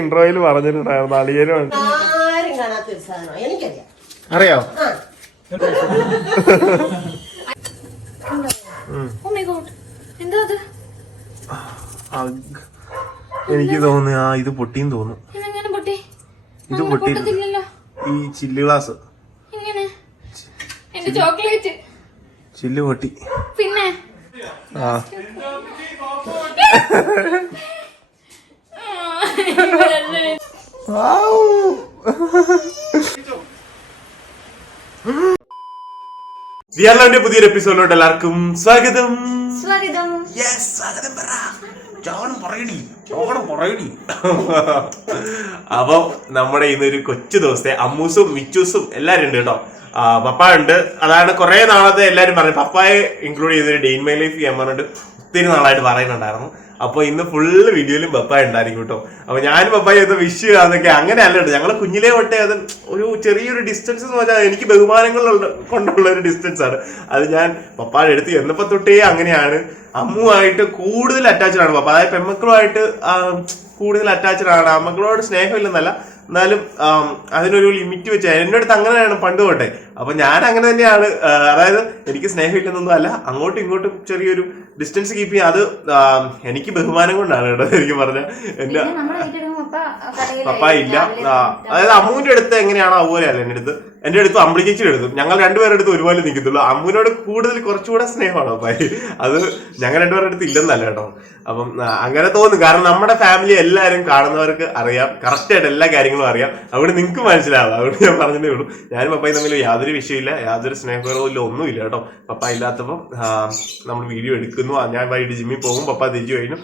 ഇൻട്രോയിൽ പറഞ്ഞിട്ടുണ്ടായിരുന്നു അളിയനും അറിയോ? എനിക്ക് തോന്നുന്നു ഇത് പൊട്ടിയും തോന്നുന്നു. ഇത് പൊട്ടി ഈ ചില്ല് ഗ്ലാസ് ചില്ല് പൊട്ടി. പിന്നെ ദിയാലോന്റെ പുതിയൊരു എപ്പിസോഡിലോട്ട് എല്ലാവർക്കും സ്വാഗതം. അപ്പൊ നമ്മുടെ ഇന്നൊരു കൊച്ചു ദിവസത്തെ അമ്മൂസും മിച്ചൂസും എല്ലാരും ഉണ്ട് കേട്ടോ. പപ്പ ഉണ്ട്. അതാണ് കുറെ നാളത്തെ എല്ലാരും പറഞ്ഞു പപ്പായെ ഇൻക്ലൂഡ് ചെയ്തൊരു ഡേ ഇൻ മൈ ലൈഫ് ചെയ്യാൻ പറഞ്ഞിട്ട് ഒത്തിരി നാളായിട്ട് പറയുന്നുണ്ടായിരുന്നു. അപ്പൊ ഇന്ന് ഫുള്ള് വീഡിയോയിലും പപ്പായ ഉണ്ടായിരിക്കും കേട്ടോ. അപ്പൊ ഞാനും പപ്പായ ഇത് വിഷ് ചെയ്യാന്നൊക്കെ അങ്ങനെ അല്ല കേട്ടോ. ഞങ്ങള് കുഞ്ഞിലേ തൊട്ടേ അത് ഒരു ചെറിയൊരു ഡിസ്റ്റൻസ് എന്ന് പറഞ്ഞാൽ എനിക്ക് ബഹുമാനങ്ങൾ കൊണ്ടുള്ള ഒരു ഡിസ്റ്റൻസ് ആണ്. അത് ഞാൻ പപ്പായുടെ അടുത്ത് ചെന്നപ്പോ തൊട്ടേ അങ്ങനെയാണ്. അമ്മുമായിട്ട് കൂടുതൽ അറ്റാച്ച്ഡ് ആണ് പപ്പ. അതായത് പെൺമക്കളുമായിട്ട് കൂടുതൽ അറ്റാച്ച്ഡ് ആണ്. അമ്മക്കളോട് സ്നേഹമില്ലെന്നല്ല, എന്നാലും അതിനൊരു ലിമിറ്റ് വെച്ച് എന്റെ അടുത്ത് അങ്ങനെയാണ് പണ്ട് തൊട്ടെ. അപ്പൊ ഞാൻ അങ്ങനെ തന്നെയാണ്. അതായത് എനിക്ക് സ്നേഹമില്ലെന്നൊന്നും അല്ല, അങ്ങോട്ടും ഇങ്ങോട്ടും ചെറിയൊരു ഡിസ്റ്റൻസ് കീപ്പ് ചെയ്യാം. അത് എനിക്ക് ബഹുമാനം കൊണ്ടാണ് കേട്ടോ. എനിക്ക് പറഞ്ഞ എന്റെ പപ്പ ഇല്ല. അതായത് അമ്മുവിന്റെ അടുത്ത് എങ്ങനെയാണോ അതുപോലെയല്ല എന്റെ അടുത്തും അമ്പിളിച്ചേച്ചിയുടെ അടുത്തും ഞങ്ങൾ രണ്ടുപേരുടെ അടുത്ത് ഒരുപോലെ നിൽക്കത്തുള്ളൂ. അമ്മുവിനോട് കൂടുതൽ കുറച്ചുകൂടെ സ്നേഹമാണ് പപ്പായി. അത് ഞങ്ങൾ രണ്ടുപേരുടെ അടുത്ത് ഇല്ലെന്നല്ല കേട്ടോ. അപ്പം അങ്ങനെ തോന്നും. കാരണം നമ്മുടെ ഫാമിലി എല്ലാവരും കാണുന്നവർക്ക് അറിയാം, കറക്റ്റ് ആയിട്ട് എല്ലാ കാര്യങ്ങളും അറിയാം. അവിടെ നിങ്ങൾക്ക് മനസ്സിലാവും. അവിടെ ഞാൻ പറഞ്ഞതേ ഉള്ളൂ. ഞാനും പപ്പായി തമ്മിൽ യാതൊരു വിഷയമില്ല, യാതൊരു സ്നേഹപരവും ഇല്ല, ഒന്നുമില്ല കേട്ടോ. പപ്പ ഇല്ലാത്തപ്പം നമ്മൾ വീഡിയോ എടുക്കുന്നു. ഞാൻ വൈകിട്ട് ജിമ്മിൽ പോകും, പപ്പ തിരിച്ചു കഴിഞ്ഞു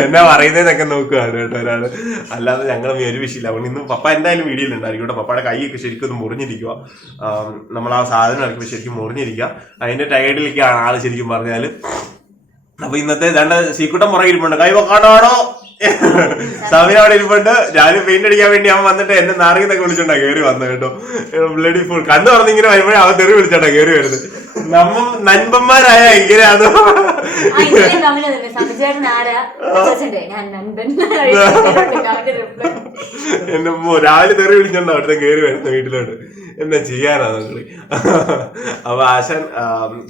എന്നാ പറയുന്നതെന്നൊക്കെ നോക്കുകയാണ് കേട്ടോ ഒരാള്. അല്ലാതെ ഞങ്ങൾ ഒരു വിഷയമില്ല. അതുകൊണ്ട് ഇന്ന് പപ്പ എന്തായാലും വീഡിയോയിൽ ഉണ്ടായിരിക്കും കേട്ടോ. പപ്പയുടെ കൈയൊക്കെ ശരിക്കും ഒന്ന് മുറിഞ്ഞിരിക്കുക. നമ്മൾ ആ സാധനം ഇറക്കുമ്പോൾ ശരിക്കും മുറിഞ്ഞിരിക്കുക. അതിന്റെ ടൈഡിലേക്കാണ് ആള് ശരിക്കും പറഞ്ഞാല്. അപ്പൊ ഇന്നത്തെ രണ്ട് സീക്കുട്ടം പുറകിരിപ്പുണ്ട്. കൈ പൊക്കാണോ സമയം അവിടെ ഇരിപ്പുണ്ട്. ഞാൻ പെയിന്റ് അടിക്കാൻ വേണ്ടി അവൻ വന്നിട്ട് എന്നെ നാറിയെന്നൊക്കെ വിളിച്ചോണ്ടാ കയറി വന്നത് കേട്ടോ. ബ്ലഡി ഫുൾ കണ്ണു പറഞ്ഞിങ്ങനെ വരുമ്പോഴേ അവൻ തെറി വിളിച്ചോണ്ടാ കയറി വരുന്നത്. നമ്മ നൻപന്മാരായ ഇങ്ങനെയാണോ എന്നെ രാവിലെ തെറി വിളിച്ചോണ്ടോ അവിടുത്തെ കയറി വരുന്ന വീട്ടിലോട്ട്. എന്താ ചെയ്യാനാ നിങ്ങള്? അപ്പൊ ആശാൻ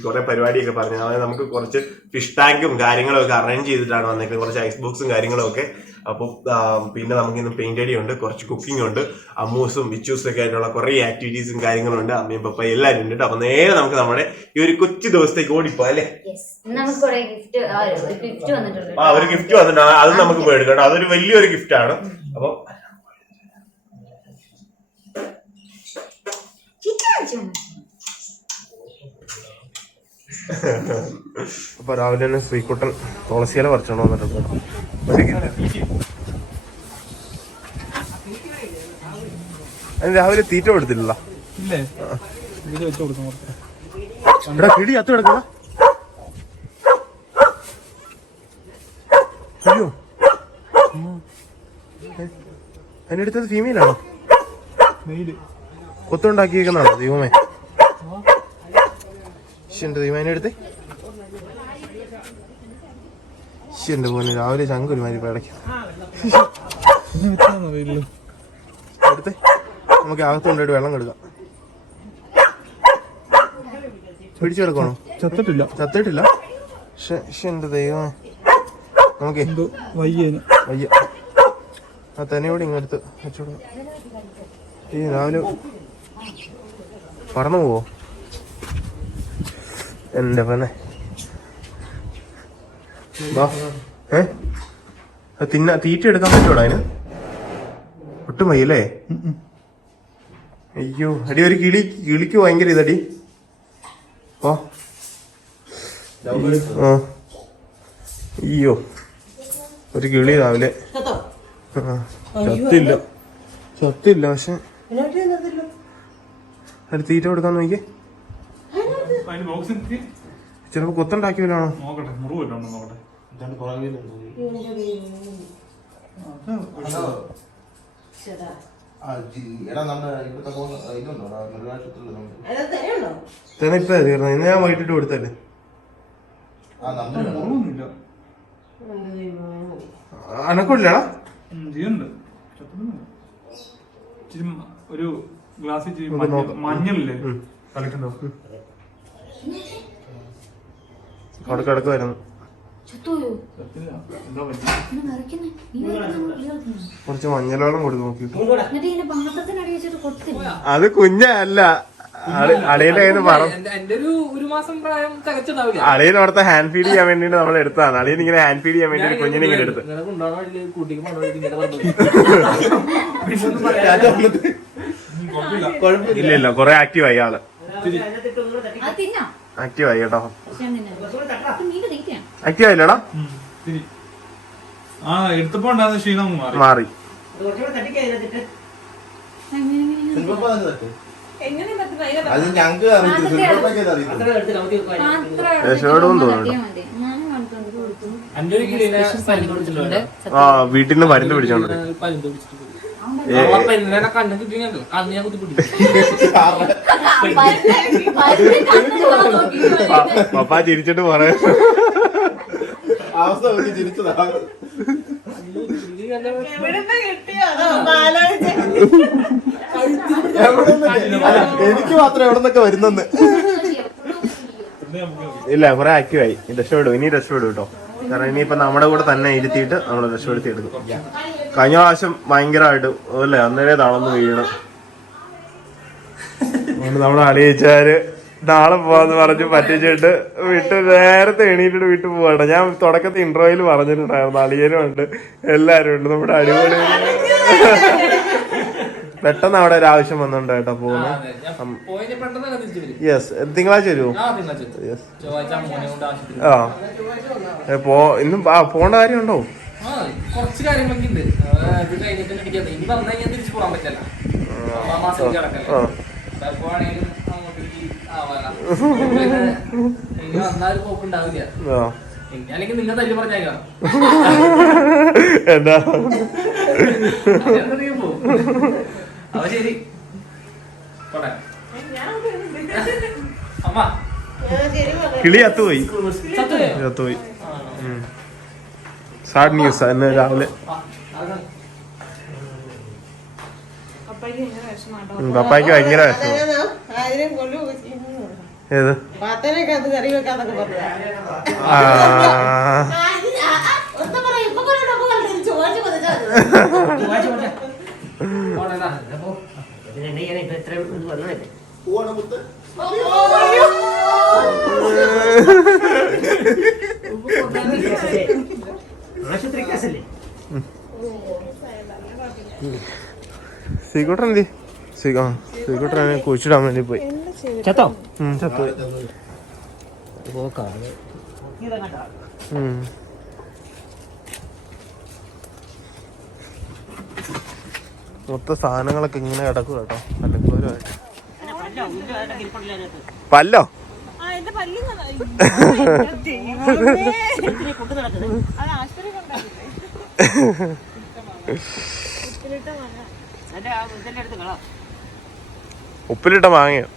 കുറെ പരിപാടിയൊക്കെ പറഞ്ഞു. അതായത് നമുക്ക് കുറച്ച് ഫിഷ് ടാങ്കും കാര്യങ്ങളും ഒക്കെ അറേഞ്ച് ചെയ്തിട്ടാണ് വന്നേക്കുന്നത്. കുറച്ച് ഐസ് ബോക്സും കാര്യങ്ങളും ഒക്കെ. അപ്പൊ പിന്നെ നമുക്ക് ഇന്ന് പെയിന്റ് അടി ഉണ്ട്, കുറച്ച് കുക്കിംഗ് ഉണ്ട്, അമ്മൂസും വിച്ചൂസും ഒക്കെ ആയിട്ടുള്ള കുറെ ആക്ടിവിറ്റീസും കാര്യങ്ങളും ഉണ്ട്. അമ്മയും പപ്പ എല്ലാവരും ഉണ്ട്. അപ്പൊ നേരെ നമുക്ക് നമ്മുടെ ഈ ഒരു കൊച്ചു ദിവസത്തേക്ക് ഓടിപ്പോ അല്ലേ. ഒരു ഗിഫ്റ്റ് വന്നിട്ടാണ്, അത് നമുക്ക് പോയി എടുക്കാം. അതൊരു വലിയൊരു ഗിഫ്റ്റ് ആണ്. അപ്പൊ അപ്പൊ രാവിലെ തന്നെ ശ്രീകുട്ടൻ തുളസിയില പറിച്ചോണ്ട് വന്നിട്ടുണ്ട്. അതിന് രാവിലെ തീറ്റ കൊടുത്തില്ല. എടാ കിടി അത്ത് കിടക്കുക. അയ്യോ, അതിന്റെ അടുത്തത് ഫീമെയിലാണോ? കൊത്തുണ്ടാക്കിയേക്കുന്നതാണോ? ദൈവമേ, ദൈവം അതിന്റെ അടുത്ത് എന്റെ പോലെ രാവിലെ ചങ്കൊരു മാതിരി പടയ്ക്കും. അടുത്ത് നമുക്ക് അകത്ത് കൊണ്ടുപോയിട്ട് വെള്ളം കൊടുക്കാം. പിടിച്ചു കിടക്കണോ? ചത്തിട്ടില്ല. പക്ഷെ എന്റെ ദൈവമേ, നമുക്ക് വയ്യ ആ തന്നെ കൂടി ഇങ്ങടുത്ത് വെച്ചോളൂ. ഈ രാവിലെ പറന്നു പോവോ എന്റെ പന്നെ? തീറ്റ എടുക്കാൻ പറ്റൂടാ അതിന്? ഒട്ടും വയ്യല്ലേ? അയ്യോ അടി, ഒരു കിളിക്ക് ഭയങ്കര ഇതടി. അയ്യോ ഒരു കിളി രാവിലെ ചത്തില്ല. പക്ഷെ അത് തീറ്റ കൊടുക്കാൻ നോക്കിയേ. ചിലപ്പോ കൊത്തുണ്ടാക്കി വല്ലാണോ? ഇന്ന് ഞാൻ വൈകിട്ട് കൊടുത്തല്ലേ. അനക്കില്ലടാ ഒരു ഗ്ലാസ് മഞ്ഞളില്ലേ കളിക്കണ്ടോ അവിടെ കിടക്കുമായിരുന്നു. കുറച്ച് മഞ്ഞളോളം കൊടുത്തു നോക്കി. അത് കുഞ്ഞല്ല, അളിയുടെ അളിയൻ അവിടുത്തെ ഹാൻഡ് ഫീഡ് ചെയ്യാൻ വേണ്ടിട്ട് നമ്മൾ എടുത്തതാണ്. അളിയൻ ഇങ്ങനെ ഹാൻഡ് ഫീഡ് ചെയ്യാൻ വേണ്ടി കുഞ്ഞിനെ ഇങ്ങനെ എടുത്ത്. ഇല്ല കൊറേ ആക്റ്റീവായി ആള്, ആക്റ്റീവായി കേട്ടോ. ആക്റ്റീവായില്ലടാ, എടുത്തപ്പോ ക്ഷീണം മാറി. അത് ഞങ്ങക്ക് വീട്ടിൽ നിന്ന് മരുന്ന് പിടിച്ചോണ്ട് പപ്പ ചിരിച്ചിട്ട് പറയാ അവസ്ഥ ചിരിച്ചതാ. എനിക്ക് മാത്രം എവിടെ നിന്നൊക്കെ വരുന്നെന്ന്. ഇല്ല കുറെ ആക്റ്റീവായി. രക്ഷപ്പെടും, ഇനി രക്ഷപ്പെടും കേട്ടോ. കാരണം ഇനിയിപ്പോ നമ്മുടെ കൂടെ തന്നെ ഇരുത്തിയിട്ട് നമ്മൾ രക്ഷപ്പെടുത്തി എടുക്കും. കഴിഞ്ഞ പ്രാവശ്യം ഭയങ്കരമായിട്ട് അല്ലേ അന്നേരെ തളർന്ന് വീഴണം. നമ്മുടെ അടിയിച്ചാല് നാളെ പോവാന്ന് പറഞ്ഞ് പറ്റിച്ചിട്ട് വീട്ടിൽ നേരത്തെ എണീറ്റിട്ട് വീട്ടിൽ പോവാട്ടോ. ഞാൻ തുടക്കത്തിൽ ഇൻട്രോയിൽ പറഞ്ഞിട്ടുണ്ടായിരുന്നു, അളിയനും ഉണ്ട് എല്ലാരും ഉണ്ട്. നമ്മുടെ അടിപൊളി പെട്ടെന്ന് അവിടെ ഒരു ആവശ്യം വന്നിട്ടുണ്ട് കേട്ടോ പോകുന്നു. യെസ്, തിങ്കളാഴ്ച വരുമോ? ഇന്നും പോണ്ട കാര്യമുണ്ടോ? കുറച്ച് കാര്യങ്ങളൊക്കെ ഉണ്ട്. ഇത് കഴിഞ്ഞിട്ട് ഇനി വന്നു കഴിഞ്ഞാൽ തിരിച്ചു പോകാൻ പറ്റില്ല. ഇനി വന്നാലും പോക്കുണ്ടാവില്ല. അല്ലെങ്കിൽ നിങ്ങൾ തല്ലി പറഞ്ഞേക്കാം. എന്താ അവ ശരി പോട്ടെ. അമ്മ കിളി ചത്തുപോയി, ചത്തുപോയി. സാഡ് ന്യൂസ് ഇന്ന് രാവിലെ. പപ്പായ്ക്ക് ഭയങ്കര വിഷമം. ഏത് ശ്രീകുട്ടൻ എന്തി? ശ്രീകുട്ടനെ കുഴിച്ചിടാൻ വേണ്ടി പോയി. ചത്തോ? ചത്തുപോയി. മൊത്തം സാധനങ്ങളൊക്കെ ഇങ്ങനെ കിടക്കും കേട്ടോ. അലങ്കോലമായിട്ട്. പല്ലോ ഉപ്പിലിട്ട മാങ്ങയോ?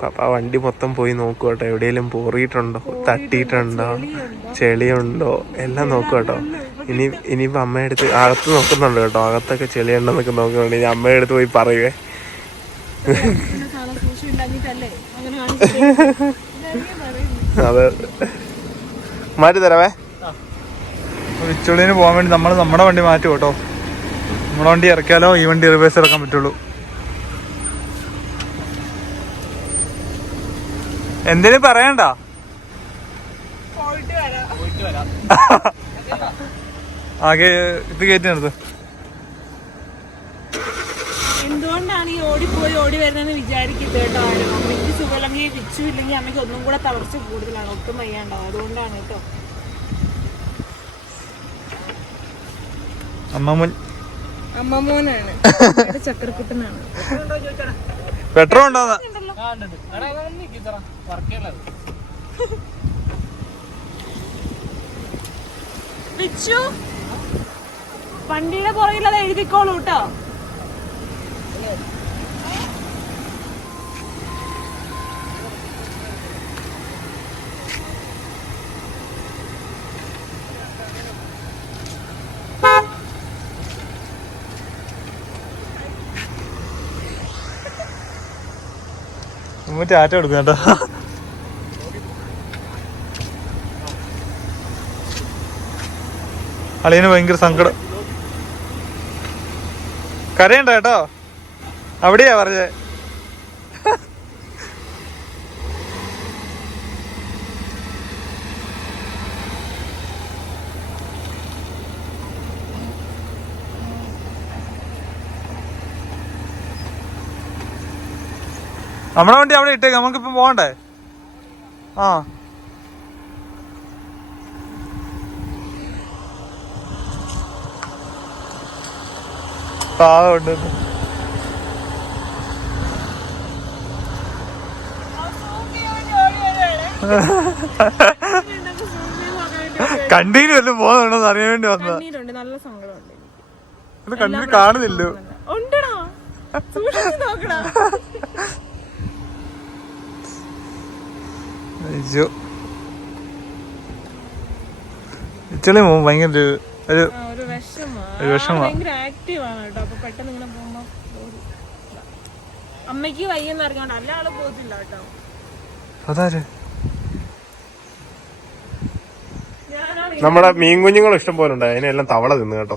പപ്പ വണ്ടി മൊത്തം പോയി നോക്കുവട്ടോ, എവിടെയെങ്കിലും പോറിയിട്ടുണ്ടോ, തട്ടിയിട്ടുണ്ടോ, ചെളിയുണ്ടോ എല്ലാം നോക്കുവട്ടോ. ഇനിയിപ്പോ അമ്മയുടെ അടുത്ത് അകത്ത് നോക്കുന്നുണ്ട് കേട്ടോ, അകത്തൊക്കെ ചെളിയുണ്ടെന്നൊക്കെ നോക്കുന്നുണ്ട്. ഇനി അമ്മയുടെ അടുത്ത് പോയി പറയുവേ. അതെ, മാറ്റി തരാവേ. വിച്ചുള്ളിന് പോകാൻ വേണ്ടി നമ്മൾ നമ്മുടെ വണ്ടി മാറ്റും കേട്ടോ. നമ്മുടെ വണ്ടി ഇറക്കിയാലോ ഈ വണ്ടി റിവേഴ്സ് ഇറക്കാൻ പറ്റുള്ളൂ. എന്തിനു പറയണ്ട, ആകെ ഇത് കയറ്റി നിർത്ത്. എന്തുകൊണ്ടാണ് ഈ ഓടിപ്പോയി ഓടി വരുന്നതെന്ന് വിചാരിക്കുന്നത് കേട്ടോ. അമ്മയ്ക്ക് സുഖമില്ലെങ്കിൽ വിച്ചു ഇല്ലെങ്കിൽ അമ്മയ്ക്ക് ഒന്നും കൂടെ തളർച്ച കൂടുതലാണ്, ഒട്ടും വയ്യാണ്ടാവും. അതുകൊണ്ടാണ് കേട്ടോ. അമ്മമോനാണ്, ചക്രക്കുട്ടനാണ്. പെട്രോൾ ഉണ്ടോ? വിച്ചു വണ്ടിയുടെ പുറകിൽ അത് എഴുതിക്കോളൂ കേട്ടോ. ടാറ്റ കൊടുക്കും കേട്ടോ. അളിയന് ഭയങ്കര സങ്കടം. കരയണ്ട കേട്ടോ, അവിടെയാ പറഞ്ഞേ. നമ്മളെ വണ്ടി അവിടെ ഇട്ടേക്ക്, നമുക്കിപ്പോ പോകണ്ടേ? ആ പാവമുണ്ട്. കണ്ടീന് വല്ലതും പോകുന്നുണ്ടോന്ന് അറിയാൻ വേണ്ടി വന്നതാ. നല്ല സങ്കടമുണ്ട്. ഇത് കണ്ടീന് കാണുന്നില്ലോ. ഉണ്ടോ നോക്കണോ? അയ്യോ ഇച്ചളി ഭയങ്കര ഒരു വിഷമ. ഭയങ്കര ആക്റ്റീവ് ആണ് കേട്ടോ. അപ്പൊ പെട്ടെന്ന് ഇങ്ങനെ പോകുമ്പോ അമ്മയ്ക്ക് വയ്യെന്ന് അറിയാണ്ട് അല്ല ആള് പോകത്തില്ല കേട്ടോ. അതാര്? നമ്മുടെ മീൻ കുഞ്ഞുങ്ങളും ഇഷ്ടം പോലെ ഉണ്ട്. അതിനെല്ലാം തവള തിന്നു കേട്ടോ.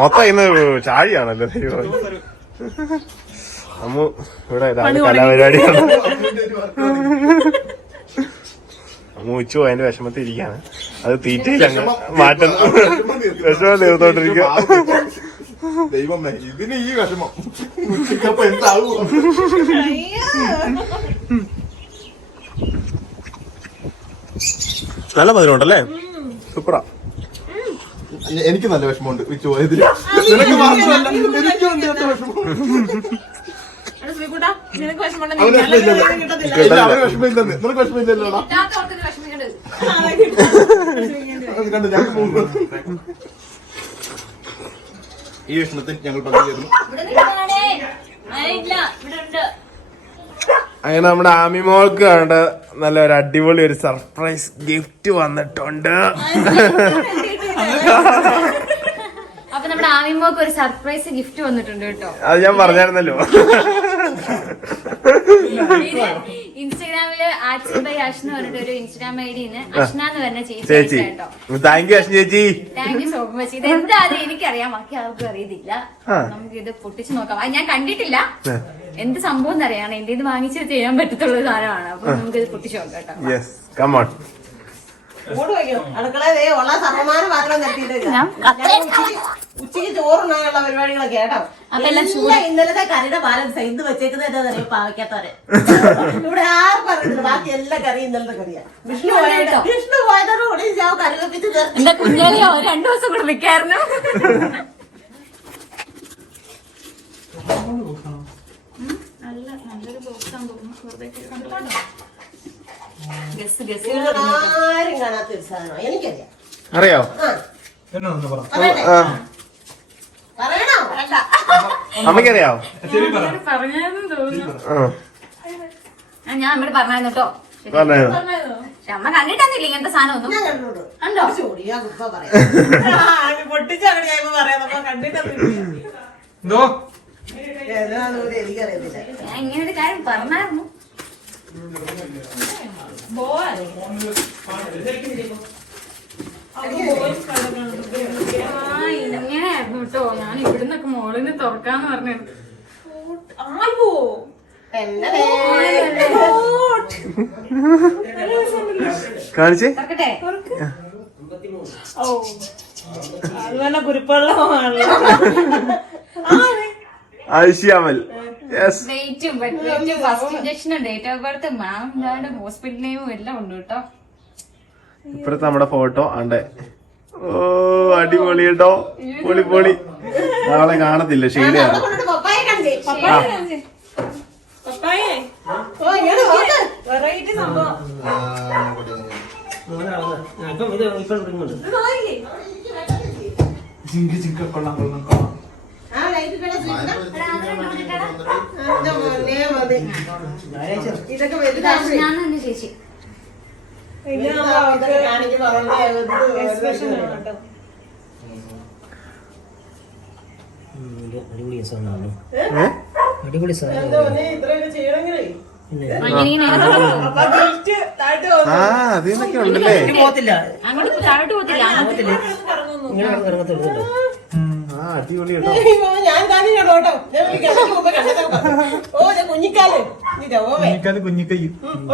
മൊത്തം ഇന്ന് ചാഴിയാണല്ലോ ദൈവം. അമ്മ ഇവിടെ കലാപരിപാടിയാണ്. അമ്മ ഉച്ച അതിന്റെ വിഷമത്തിൽ ഇരിക്കാണ്. അത് തീറ്റയിൽ അങ്ങ് മാറ്റുന്നു. വിഷമം തീർത്തോണ്ടിരിക്കുക. ദൈവമേ, ഇതിന് ഈ വിഷമം ഉച്ചക്കപ്പൊ എന്താവൂ? നല്ല മധുരമുണ്ടല്ലേ? സൂപ്പറാ. എനിക്ക് നല്ല വിഷമമുണ്ട് വിച്ചു പോയതിൽ. നിനക്ക് മാത്രമല്ല എനിക്കുണ്ട് എന്റെ വിഷമം. നിനക്ക് വിഷമമുണ്ടോ? അവന് വിഷമില്ലെന്ന്. നിനക്ക് വിഷമില്ലല്ലോടാ. കണ്ട് ഞങ്ങൾ പോകുന്നു. ഈ വിഷമത്തിൽ ഞങ്ങൾ പങ്കുചേരുന്നു. അങ്ങനെ നമ്മുടെ ആമിമോൾക്ക് കണ്ട നല്ലൊരു അടിപൊളി ഒരു സർപ്രൈസ് ഗിഫ്റ്റ് വന്നിട്ടുണ്ട്. അപ്പൊ നമ്മുടെ ആമിമോക്ക് ഒരു സർപ്രൈസ് ഗിഫ്റ്റ് വന്നിട്ടുണ്ട് കേട്ടോ. അത് ഞാൻ പറഞ്ഞായിരുന്നല്ലോ. ഇൻസ്റ്റാഗ്രാമില് ആക്ഷൻ ബൈ അഷ്ന എന്ന് പറഞ്ഞിട്ട് ഒരു ഇൻസ്റ്റാഗ്രാം ഐഡിന്ന് അഷ്ന എന്ന് പറഞ്ഞ ചേച്ചി. കേട്ടോ. താങ്ക് യു അഷ്ന ചേച്ചി. Thank you so much. ഇത് എന്താ അത് എനിക്കറിയാം, ബാക്കി ആർക്കും അറിയത്തില്ല. നമുക്ക് ഇത് പൊട്ടിച്ച് നോക്കാം. അത് ഞാൻ കണ്ടിട്ടില്ല. എന്ത് സംഭവം എന്നറിയാണ്. എന്റെ ഇത് വാങ്ങിച്ച് ചെയ്യാൻ പറ്റത്തുള്ള സാധനമാണ്. അപ്പൊ നമുക്ക് ഇത് പൊട്ടിച്ച് നോക്കാം കേട്ടോ. Yes, come on. ഉച്ചക്ക് ചോറുണ്ടാകാനുള്ള പരിപാടികളൊക്കെ കേട്ടോ. ഇന്നലത്തെ കറിയുടെ ബാലൻസ് എന്ത് വെച്ചേക്കുന്നത് പാവയ്ക്കാത്തവരെ ഇവിടെ ആരും പറഞ്ഞില്ല. ബാക്കി എല്ലാ കറിയും ഇന്നലത്തെ കറിയാ. വിഷ്ണു പോയതോടുകൂടി ഞാൻ കറി വെപ്പിച്ച് എന്റെ കുഞ്ഞാലിയോ 2 ദിവസം കൂടെ നിൽക്കായിരുന്നു. നല്ലൊരു ബോക്സാണ് തോന്നുന്നു. ആരും കാണാത്ത ഒരു സാധനമാണ്. എനിക്കറിയാം. അറിയോ? പറയണോ? വേണ്ട. അമ്മയ്ക്കറിയാവോ? പറഞ്ഞായിരുന്നു തോന്നുന്നു. ഞാൻ അമ്മയോട് പറഞ്ഞായിരുന്നു കേട്ടോ. പക്ഷെ അമ്മ കണ്ടിട്ടൊന്നുമില്ല ഇങ്ങനത്തെ സാധനം ഒന്നും. ഞാൻ കണ്ടോളൂ. കണ്ടോ? ചോടിയാ കുത്തോ പറയാം. പൊട്ടിച്ചങ്ങനെ ഞാൻ പറയാം. നമ്മൾ കണ്ടിട്ടൊന്നുമില്ല. എനിക്കറിയത്തില്ല. ഞാൻ ഇങ്ങനെ ഒരു കാര്യം പറഞ്ഞായിരുന്നു. ഇങ്ങനെയായിരുന്നു കേട്ടോ. ഞാൻ ഇവിടുന്നൊക്കെ മോളിന്ന് തുറക്കാന്ന് പറഞ്ഞു. കാണിച്ചേ. തുറക്കട്ടെ? അതുപോലെ കുരുപ്പുള്ളതാണല്ലോ. ആയിഷ്യാമൽ. യെസ്. ഡേറ്റും ഫസ്റ്റ് ഇഞ്ചക്ഷനും date of birth ma'am hospital നെയിമും എല്ലാം ഉണ്ട് കേട്ടോ. ഇപ്പഴത്തെ നമ്മുടെ ഫോട്ടോ ആണ്ടേ. ഓ അടിപൊളി കേട്ടോ. പൊളി പൊളി. നാളെ കാണത്തില്ല, ശരിയാണ്. വെറൈറ്റി സംഭവം. ആ ലൈറ്റ് ഇട്ടടാ സ്വീറ്റിനെ. മോനെ മതി. ഇതൊക്കെ വലുതാണ്. ഞാൻ തന്നെ ചേച്ചി ഇതൊക്കെ കാണിക്കുമ്പോ അവളുടെ എക്സ്പ്രഷൻ ആണ് കേട്ടോ. അടിപൊളി സാധനമാണ്. അടിപൊളി സാധനം. എന്താ മോനെ ഇത്രയൊക്കെ ചെയ്യണമെങ്കിലേ അപ്പൊ ഗിഫ്റ്റ് താഴോട്ട് പോകുന്നു. ആ അതിന്നൊക്കെ ഉണ്ടല്ലേ. പോകത്തില്ല. അങ്ങോട്ട് താഴോട്ട് പോകത്തില്ല. ഇങ്ങനെ ഇറങ്ങത്തുള്ളൂ. ആ അടിപൊളി കേട്ടോ. ഞാൻ കാണിക്കണോ കേട്ടോ. ഞാൻ വിളിക്കാം. മുമ്പ് കണ്ടതൊക്കെ പറഞ്ഞു. ഓ ഞാൻ കുഞ്ഞിക്കാല് ഓവേ കുഞ്ഞിക്കൈ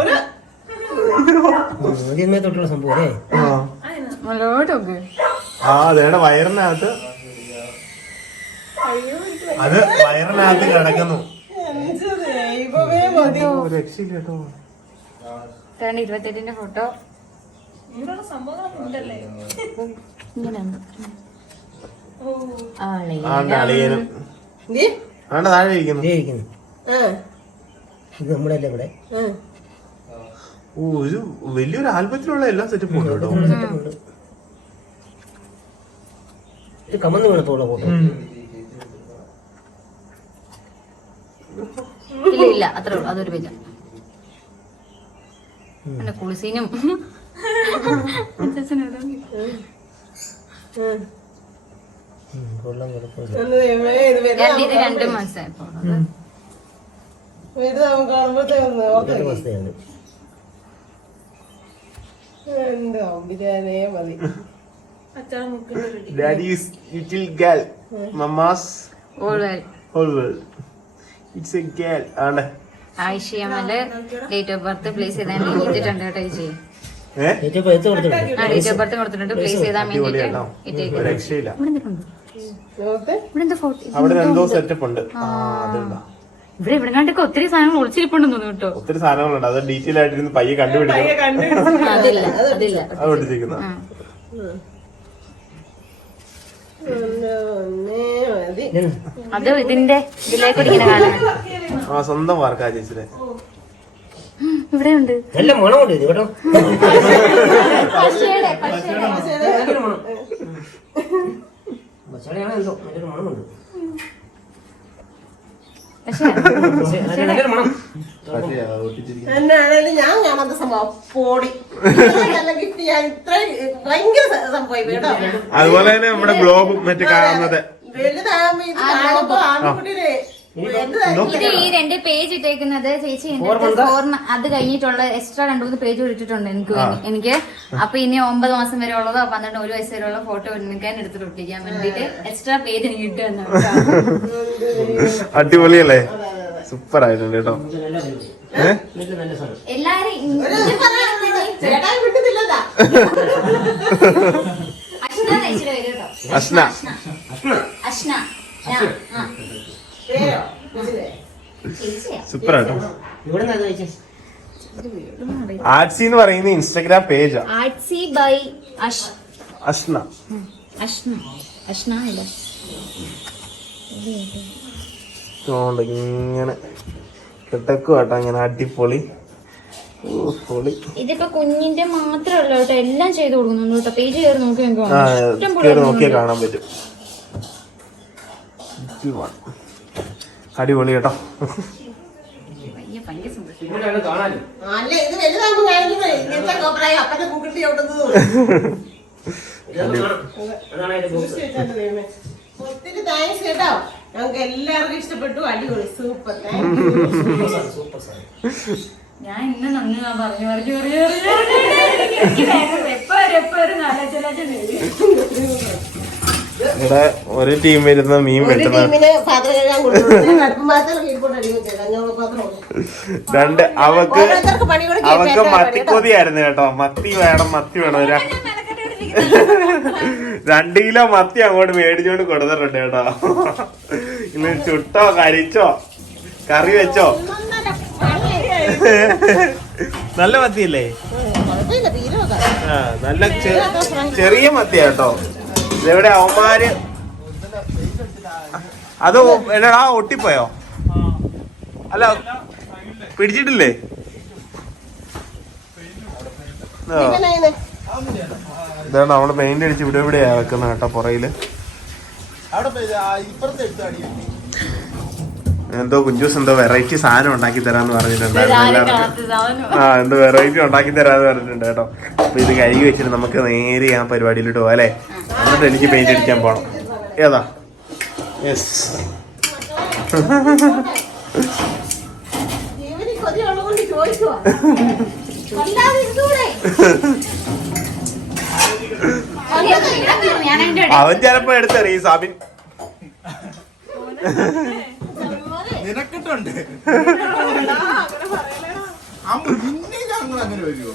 ഒരു ആദ്യമേ തൊട്ടുള്ള സംഭവം അല്ലേ? നല്ലോട്ടൊക്കെ ആ അതേടെ വയറിനകത്ത് അത് വയറിനകത്ത് കിടക്കുന്നു. ദൈവമേ മതി. രക്ഷയില്ല കേട്ടോ. 28ന്റെ ഫോട്ടോ ഇവിടെയുള്ള സംഭവങ്ങളൊക്കെ ഉണ്ടല്ലേ. ഇങ്ങനെയുണ്ട്. ആണ്ട് അളിയനും ആണ്ട് താഴെ ഇരിക്കുന്നു. ഇതേ ഇരിക്കുന്നു. ഇത് നമ്മുടെ അല്ലേ ഇവിടെ? ഓ ഒരു വലിയൊരു ആൽബത്തിലുള്ള എല്ലാ സെറ്റപ്പും ഉണ്ട് കേട്ടോ. ഇത് കമന്ന് വീണത്തോളം ഫോട്ടോ. ഇല്ല അത്രേ ഉള്ളൂ. അതൊരു പേജ പിന്നെ കുളിസീനും കൊള്ളാം കുഴപ്പമില്ല. ഇത് 2 മാസമായപ്പോ കാണുമ്പോഴത്തേന്ന് 2 മാസത്തെയാണ്. എന്റെ അമ്പിരാനേ മതി. അച്ചാറ് മുക്കിട്ട് ready. Daddy's little girl, mama's ഓൾ whole world. It's a girl. ആണ്ടെ. ആയിഷയമല് ഡേറ്റ് ഓഫ് ബർത്ത് പ്ലേസ് ചെയ്താൻ ഇട്ടിട്ടുണ്ട് കേട്ടോ ചേച്ചി. ഏറ്റവും പഴുത്ത് കൊടുത്തിട്ടുണ്ട്. ഡേറ്റ് ഓഫ് ബർത്ത് കൊടുത്തിട്ടുണ്ട് പ്ലേസ് ചെയ്താൻ വേണ്ടിട്ട് ഒരു രക്ഷയില്ല. ഇവിടെ എന്താ ഫോട്ടോ അവിടെ എന്തോ സെറ്റപ്പ് ഉണ്ട്. ആ അതുണ്ടോ. ഇവിടെ കണ്ടൊക്കെ ഒത്തിരി സാധനങ്ങൾ ഒളിച്ചിരിപ്പുണ്ടെന്ന് തോന്നുന്നു കേട്ടോ. ഒത്തിരി സാധനങ്ങളുണ്ട്. അത് ഡീറ്റെയിൽ ആയിട്ടിരുന്ന് പയ്യെ കണ്ടുപിടിക്കണം. അതില്ല അതില്ല അത് പഠിച്ചിരിക്കുന്ന അത് ഇതിന്റെ ഇതിലേക്ക് ഇങ്ങനെ കാണുന്നത്. ആ സ്വന്തം വർക്കാ ചേച്ചിയുടെ. ഇവിടെ ഉണ്ട് നല്ല മണമുണ്ട് ഇത് കേട്ടോ. ഭയങ്കര മണം. മസാലയാണോ എന്തോ നല്ലൊരു മണമുണ്ട്. നല്ലൊരു മണം. എന്നാണേലും ഞാൻ കാണാത്ത സംഭവം പോടി നല്ല ഗിഫ്റ്റ്. ഞാൻ ഇത്രയും ഭയങ്കര സംഭവം കേട്ടോ. അതുപോലെ തന്നെ നമ്മുടെ ബ്ലോഗും മറ്റു കാണുന്നത് വലുതാകുമ്പോ ഇത് കാണുമ്പോ ആൺകുട്ടിയുടെ ഇത് ഈ 2 പേജ് ഇട്ടേക്കുന്നത് ചേച്ചി എന്റെ അടുത്ത് അത് കഴിഞ്ഞിട്ടുള്ള എക്സ്ട്രാ 2-3 പേജ് ഇട്ടിട്ടുണ്ട് എനിക്ക്. അപ്പൊ ഇനി 9 മാസം വരെ ഉള്ളതോ 1 വയസ്സ് വരെ ഉള്ള ഫോട്ടോ എടുക്കാൻ എടുത്തിട്ട് ഒട്ടിക്കാൻ വേണ്ടിട്ട് എക്സ്ട്രാ പേജ് എനിക്ക് കിട്ടുമെന്ന്. അടിപൊളിയല്ലേ. സൂപ്പർ ആയിട്ടുണ്ട് കേട്ടോ. നല്ല സാധനം. എല്ലാരും ചേട്ടായി വിട്ടുന്നില്ലതാ. അശ്ന ചേച്ചിയുടെ പേര് കേട്ടോ. അശ്ന. അശ്ന പേരോ ചേച്ചിയുടെ? ചേച്ചിയാ. സൂപ്പർ ആട്ടോ. ഇവിടെ നിന്ന് കഴിച്ചേ. ആർട്സി എന്ന് പറയുന്ന ഇൻസ്റ്റഗ്രാം പേജാ. Artsy by Ashna. അശ്ന ഇല്ല ഇങ്ങനെ കിടക്കുവാട്ടോ. ഇങ്ങനെ അടിപൊളി. പൊളി. ഇതിപ്പോ കുഞ്ഞിന്റെ മാത്രമല്ല കേട്ടോ, എല്ലാം ചെയ്ത് കൊടുക്കുന്നുണ്ട് കേട്ടോ. പേജ് കയറി നോക്കി കയറി നോക്കിയാൽ കാണാൻ പറ്റും. അടിപൊളി കേട്ടോ. കാണാനും അല്ല ഇത് വലുതാകുമ്പോ കാണിക്കുമ്പോ ഇങ്ങനത്തെ കോപ്രായം അപ്പന്റെ പൂക്കിട്ടി ഓട്ടുന്നത് അതാണ് അതിന്റെ ബോക്സ്. ഒത്തിരി താങ്ക്സ് കേട്ടോ. ഞങ്ങൾക്ക് എല്ലാവർക്കും ഇഷ്ടപ്പെട്ടു. അടിപൊളി സൂപ്പർ. Thank you. സൂപ്പർ സാധനം. ഞാൻ ഇന്ന് നന്ദി ഇവിടെ ഒരു ടീം വരുന്ന മീൻ ഒരു വെട്ടുന്ന ടീമിന് പാത്രം കഴുകാൻ കൊടുത്തു. കടുപ്പ് പാത്രം കീഴ്പോട്ട് അടിക്കും. കഞ്ഞോള പാത്രം രണ്ട് അവക്ക് ഓരോരുത്തർക്ക് പണി കൊടുക്കും. അവക്ക് മത്തിക്കൊതിയായിരുന്നു കേട്ടോ. മത്തി വേണം മത്തി വേണം. 2 കിലോ മത്തി അങ്ങോട്ട് മേടിച്ചോണ്ട് കൊടുത്തിട്ടുണ്ട് കേട്ടോ. ഇന്ന് ചുട്ടോ കരിച്ചോ കറി വെച്ചോ. നല്ല മത്തിയല്ലേ? കുഴപ്പമില്ല. തീരെ ആ നല്ല ചെറിയ മത്തിയാ കേട്ടോ. ഇതെവിടെ അവന്മാര് അത് എന്നടാ ഒട്ടിപ്പോയോ? അല്ല പിടിച്ചിട്ടില്ലേ? ഇതാണ് നമ്മള് പെയിന്റ് അടിച്ച് ഇവിടെ എവിടെയാ വെക്കുന്ന കേട്ടോ. പുറയില് ഇപ്പുറത്തെ എടുത്താടി. എന്തോ കുഞ്ചൂസ് എന്തോ വെറൈറ്റി സാധനം ഉണ്ടാക്കി തരാന്ന് പറഞ്ഞിട്ടുണ്ടായിരുന്നു. എന്തോ വെറൈറ്റി ഉണ്ടാക്കി തരാന്ന് പറഞ്ഞിട്ടുണ്ട് കേട്ടോ. അപ്പൊ ഇത് കഴുകി വെച്ചിട്ട് നമുക്ക് നേരെ ആ പരിപാടിയിലോട്ട് പോകാം അല്ലേ. എന്നിട്ട് എനിക്ക് പെയിന്റ് അടിക്കാൻ പോണം. ഏതാ? യെസ്. അവൻ ചിലപ്പോ എടുത്തറിയും സാബിൻ. നിനക്കിട്ടുണ്ട് പിന്നെ ഞങ്ങൾ അങ്ങനെ വരുമോ?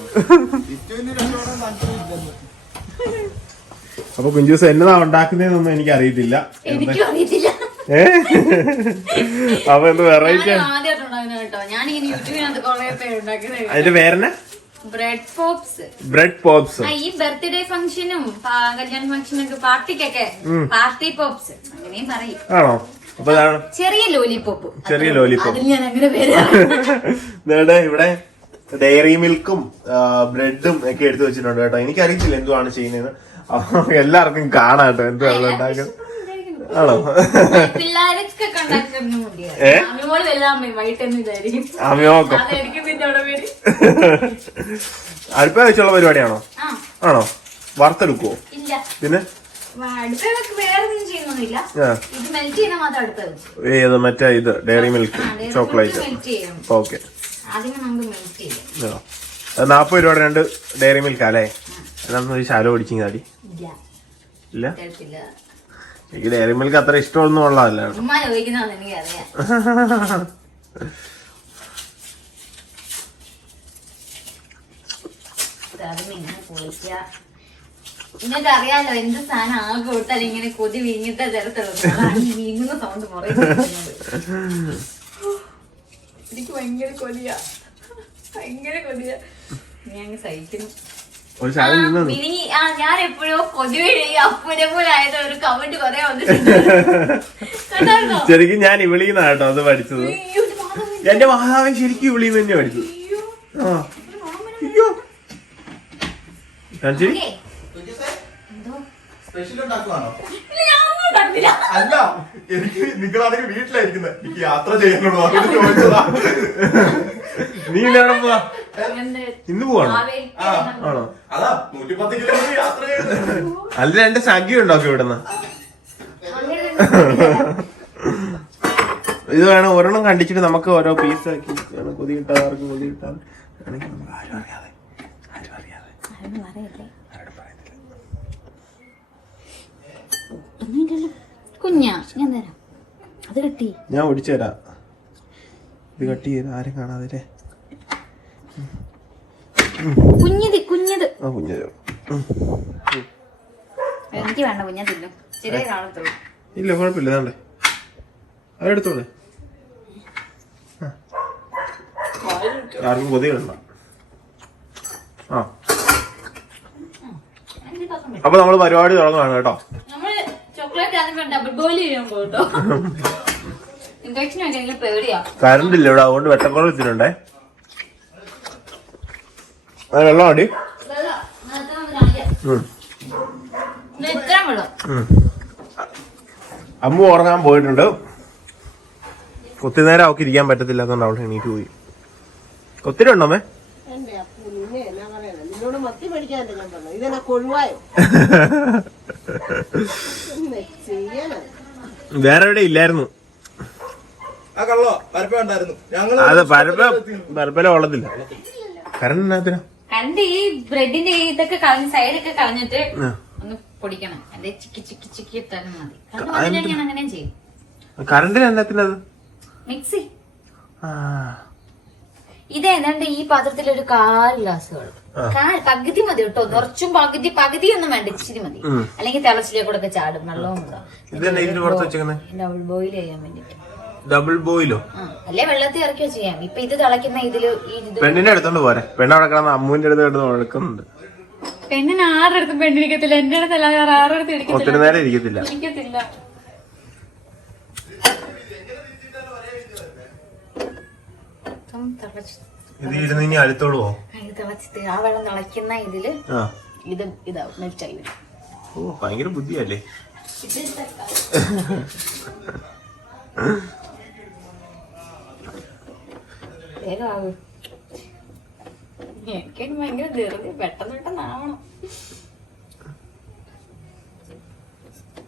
അപ്പൊ കുഞ്ചൂസ് എന്നതാ ഉണ്ടാക്കുന്നതെന്നൊന്നും എനിക്ക് അറിയത്തില്ല. അപ്പൊ എന്ത് വെറൈറ്റി അതിന്റെ പേരെന്നെ? Bread pops. ഈ ബർത്ത്ഡേ ഫംഗ്ഷനും കല്യാണ ഫംഗ്ഷനൊക്കെ പാർട്ടിക്കൊക്കെ പാർട്ടി പോപ്സ് അങ്ങനെയും പറയും. ആണോ? അപ്പൊ ചെറിയ ലോലിപോപ്പ്. ചെറിയ ലോലിപോപ്പ്. അതിൽ ഞാൻ അങ്ങനെ പേര് ഇവിടെ ഡയറി മിൽക്കും ബ്രെഡും ഒക്കെ എടുത്തു വെച്ചിട്ടുണ്ട് കേട്ടോ. എനിക്കറിയത്തില്ല എന്തുവാണ് ചെയ്യുന്നത്. എല്ലാവർക്കും കാണാം കേട്ടോ എന്തുവാണ് ഉണ്ടാക്കുന്നത്. ആണോ? പിള്ളേരൊക്കെ അടുപ്പ വെച്ചുള്ള പരിപാടിയാണോ? ആണോ? വറുത്തെടുക്കുവോ? പിന്നെ ഏത് മറ്റേ ഇത് ഡയറി മിൽക്ക് ചോക്ലേറ്റ്? ഓക്കെ. 40 രൂപയുടെ 2 ഡയറി മിൽക്ക് അല്ലേ? എന്നാ ശാലോ പിടിച്ചിങ്ങ അടി ഇല്ല. എനിക്ക് ഡയറി മിൽക്ക് അത്ര ഇഷ്ടമൊന്നും ഉള്ളതല്ല. നിങ്ങൾക്ക് അറിയാലോ എന്ത് സാധനം ആകെ കൊടുത്താലും ഇങ്ങനെ കൊതി വീങ്ങിട്ടേ തരത്തുള്ളൂ. വീങ്ങുന്ന സൗണ്ട് എനിക്ക് ഭയങ്കര കൊതിയാ, ഭയങ്കര കൊതിയാ. ഞാൻ സഹിക്കുന്നു. ഞാൻ എപ്പോഴോ കൊതി അപ്പനെ പോലെ ആയത് ഒരു കമന്റ് കൊറേ വന്നിട്ടുണ്ട്. ശരിക്കും ഞാൻ ഇവിളിന്നാ കേട്ടോ അത് പഠിച്ചത്. എന്റെ മഹാവൻ ശരിക്കും ഇവിളിന്ന് തന്നെ പഠിച്ചത്. അല്ല, എനിക്ക് നിങ്ങളാണെങ്കിൽ വീട്ടിലായിരിക്കുന്നത്. എനിക്ക് യാത്ര ചെയ്യാനുള്ളൂ ചോദിച്ചതാ. നീ ഇന്ന് പോവാണോ? ആണോ? അതാ 110 കിലോമീറ്റർ യാത്ര ചെയ്യുന്നത്. അല്ല 2 സഖ്യം ഉണ്ടാക്കും ഇവിടുന്ന്. ഇത് വേണം ഒരെണ്ണം കണ്ടിച്ചിട്ട് നമുക്ക് ഓരോ പീസ് ആക്കി കൊതി കിട്ടാതെ ആർക്കും കൊതി കിട്ടാതെ ആരും അറിയാതെ കുഞ്ഞാ ഞാൻ തരാം. അത് കട്ടി ഞാൻ ഒടിച്ചു തരാം. ഇത് കട്ടി ചെയ്ത് ആരും കാണാതെ കുഞ്ഞത് കുഞ്ഞത് എനിക്ക് വേണ്ട. കുഞ്ഞാ തിന്നും ചെറിയ കാണത്തുള്ളൂ. ഇല്ല കുഴപ്പമില്ല. ഇതാണ്ടേ അതെടുത്തോളെ. ആർക്കും കൊതി കിടണ്ട. അപ്പൊ നമ്മള് പരിപാടി തുടങ്ങുകയാണ് കേട്ടോ. കറണ്ട് ഇല്ല ഇവിടെ, അതുകൊണ്ട് വെട്ടക്കുറവ് വെച്ചിട്ടുണ്ടേ. വെള്ളം അടി. അമ്മ ഉറങ്ങാൻ പോയിട്ടുണ്ട്. ഒത്തിരി നേരം അവർക്ക് ഇരിക്കാൻ പറ്റത്തില്ലാത്തോണ്ട് അവിടെ എണീറ്റ് പോയി. ഒത്തിരി ഉണ്ടോ അമ്മേ? വേറെ എവിടെ ഇല്ലായിരുന്നു. അത് പരപ്പല വെള്ളത്തില്ല. കറണ്ട് എന്നാത്തിനാ? കറണ്ട് ഈ ബ്രെഡിന്റെ ഇതൊക്കെ കളഞ്ഞ് സൈഡൊക്കെ കളഞ്ഞിട്ട് ഒന്ന് പൊടിക്കണം. അല്ലെ ചിക്കി ചിക്കി ചിക്കി ഇട്ടാലും മതി. ഞാൻ അങ്ങനെ ചെയ്യും. കറണ്ടിന് എന്നാത്തിനത്? മിക്സി. ഇതേതാണ്ട് ഈ പാത്രത്തിൽ ഒരു 1/4 ഗ്ലാസ് വെള്ളം. പകുതി മതി കേട്ടോ. നിറച്ചും പകുതിയൊന്നും വേണ്ട, ഇച്ചിരി മതി. അല്ലെങ്കിൽ തിളച്ചിലെ കൂടെ ഒക്കെ ചാടും. വെള്ളവും ഡബിൾ ബോയിൽ ചെയ്യാൻ വേണ്ടിട്ട്. ഡബിൾ ബോയിലോ? അല്ലെ വെള്ളത്തിൽ ഇറക്കിയോ ചെയ്യാം. ഇപ്പൊ ഇത് തിളയ്ക്കുന്ന ഇതില് പെണ്ണിന്റെ അടുത്തോണ്ട് പോരെ. പെണ്ണവിടെ കിടന്ന് അമ്മൂന്റെ അടുത്ത് കിടന്ന് നടക്കുന്നുണ്ട്. പെണ്ണിന് ആരുടെ അടുത്തും പെണ്ണിരിക്കത്തില്ല. എന്റെ അടുത്തല്ല ആരുടെ അടുത്ത് ഒത്തിരി നേരം ഇരിക്കത്തില്ല. ഇത് ഇരുന്ന് ഇനി അടുത്തോളൂ. തിളച്ചിട്ട് ആ വെള്ളം തിളയ്ക്കുന്ന ഇതില് ഇത് ഇതാവും മെൽറ്റായി വരും. ഓ ഭയങ്കര ബുദ്ധിയല്ലേ. എനിക്കൊക്കെ ഭയങ്കര ധൃതി പെട്ടെന്ന് പെട്ടെന്നാവണം.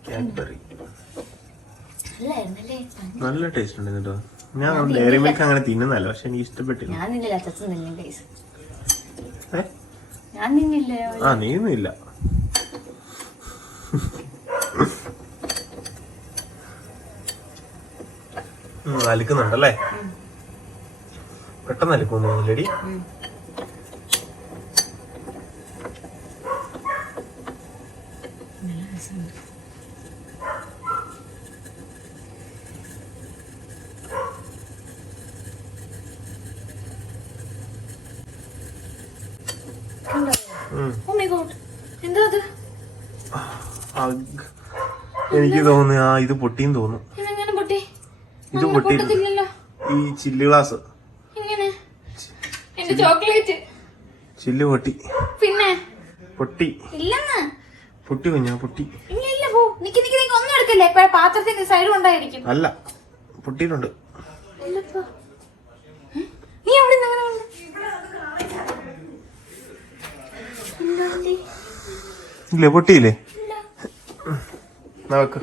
കാഡ്ബറി അല്ലായിരുന്നല്ലേ? നല്ല ടേസ്റ്റ് ഉണ്ട് കേട്ടോ. ഞാൻ ഡയറി മിൽക്ക് അങ്ങനെ തിന്നുന്നല്ല, പക്ഷെ എനിക്ക് ഇഷ്ടപ്പെട്ടില്ല. ഞാൻ നിന്നില്ല, അച്ഛൻ നിന്നും കൈസ്. ഞാൻ നിന്നില്ല. ആ നീയൊന്നുമില്ല. അലിക്കുന്നുണ്ടല്ലേ? പെട്ടെന്ന് അലിക്കുന്നു ലേഡി. എനിക്ക് തോന്നുന്നു ഇത് പൊട്ടിയും തോന്നുന്നു. ഇത് പൊട്ടി. ഈ ചില്ല് ഗ്ലാസ് ചോക്ലേറ്റ് ചില്ല് പൊട്ടി. പിന്നെ പൊട്ടി ഇല്ലെന്ന് പൊട്ടി കുഞ്ഞാ പൊട്ടി. ഇല്ല പോ. നിക്ക് ഒന്നും എടുക്കല്ലേ. പാത്രത്തിന്റെ സൈഡ് കൊണ്ടായിരിക്കും. അല്ല പൊട്ടിയിട്ടുണ്ട്. നീ അവിടെ ഇല്ലേ? പൊട്ടിയില്ലേ? നോക്ക്.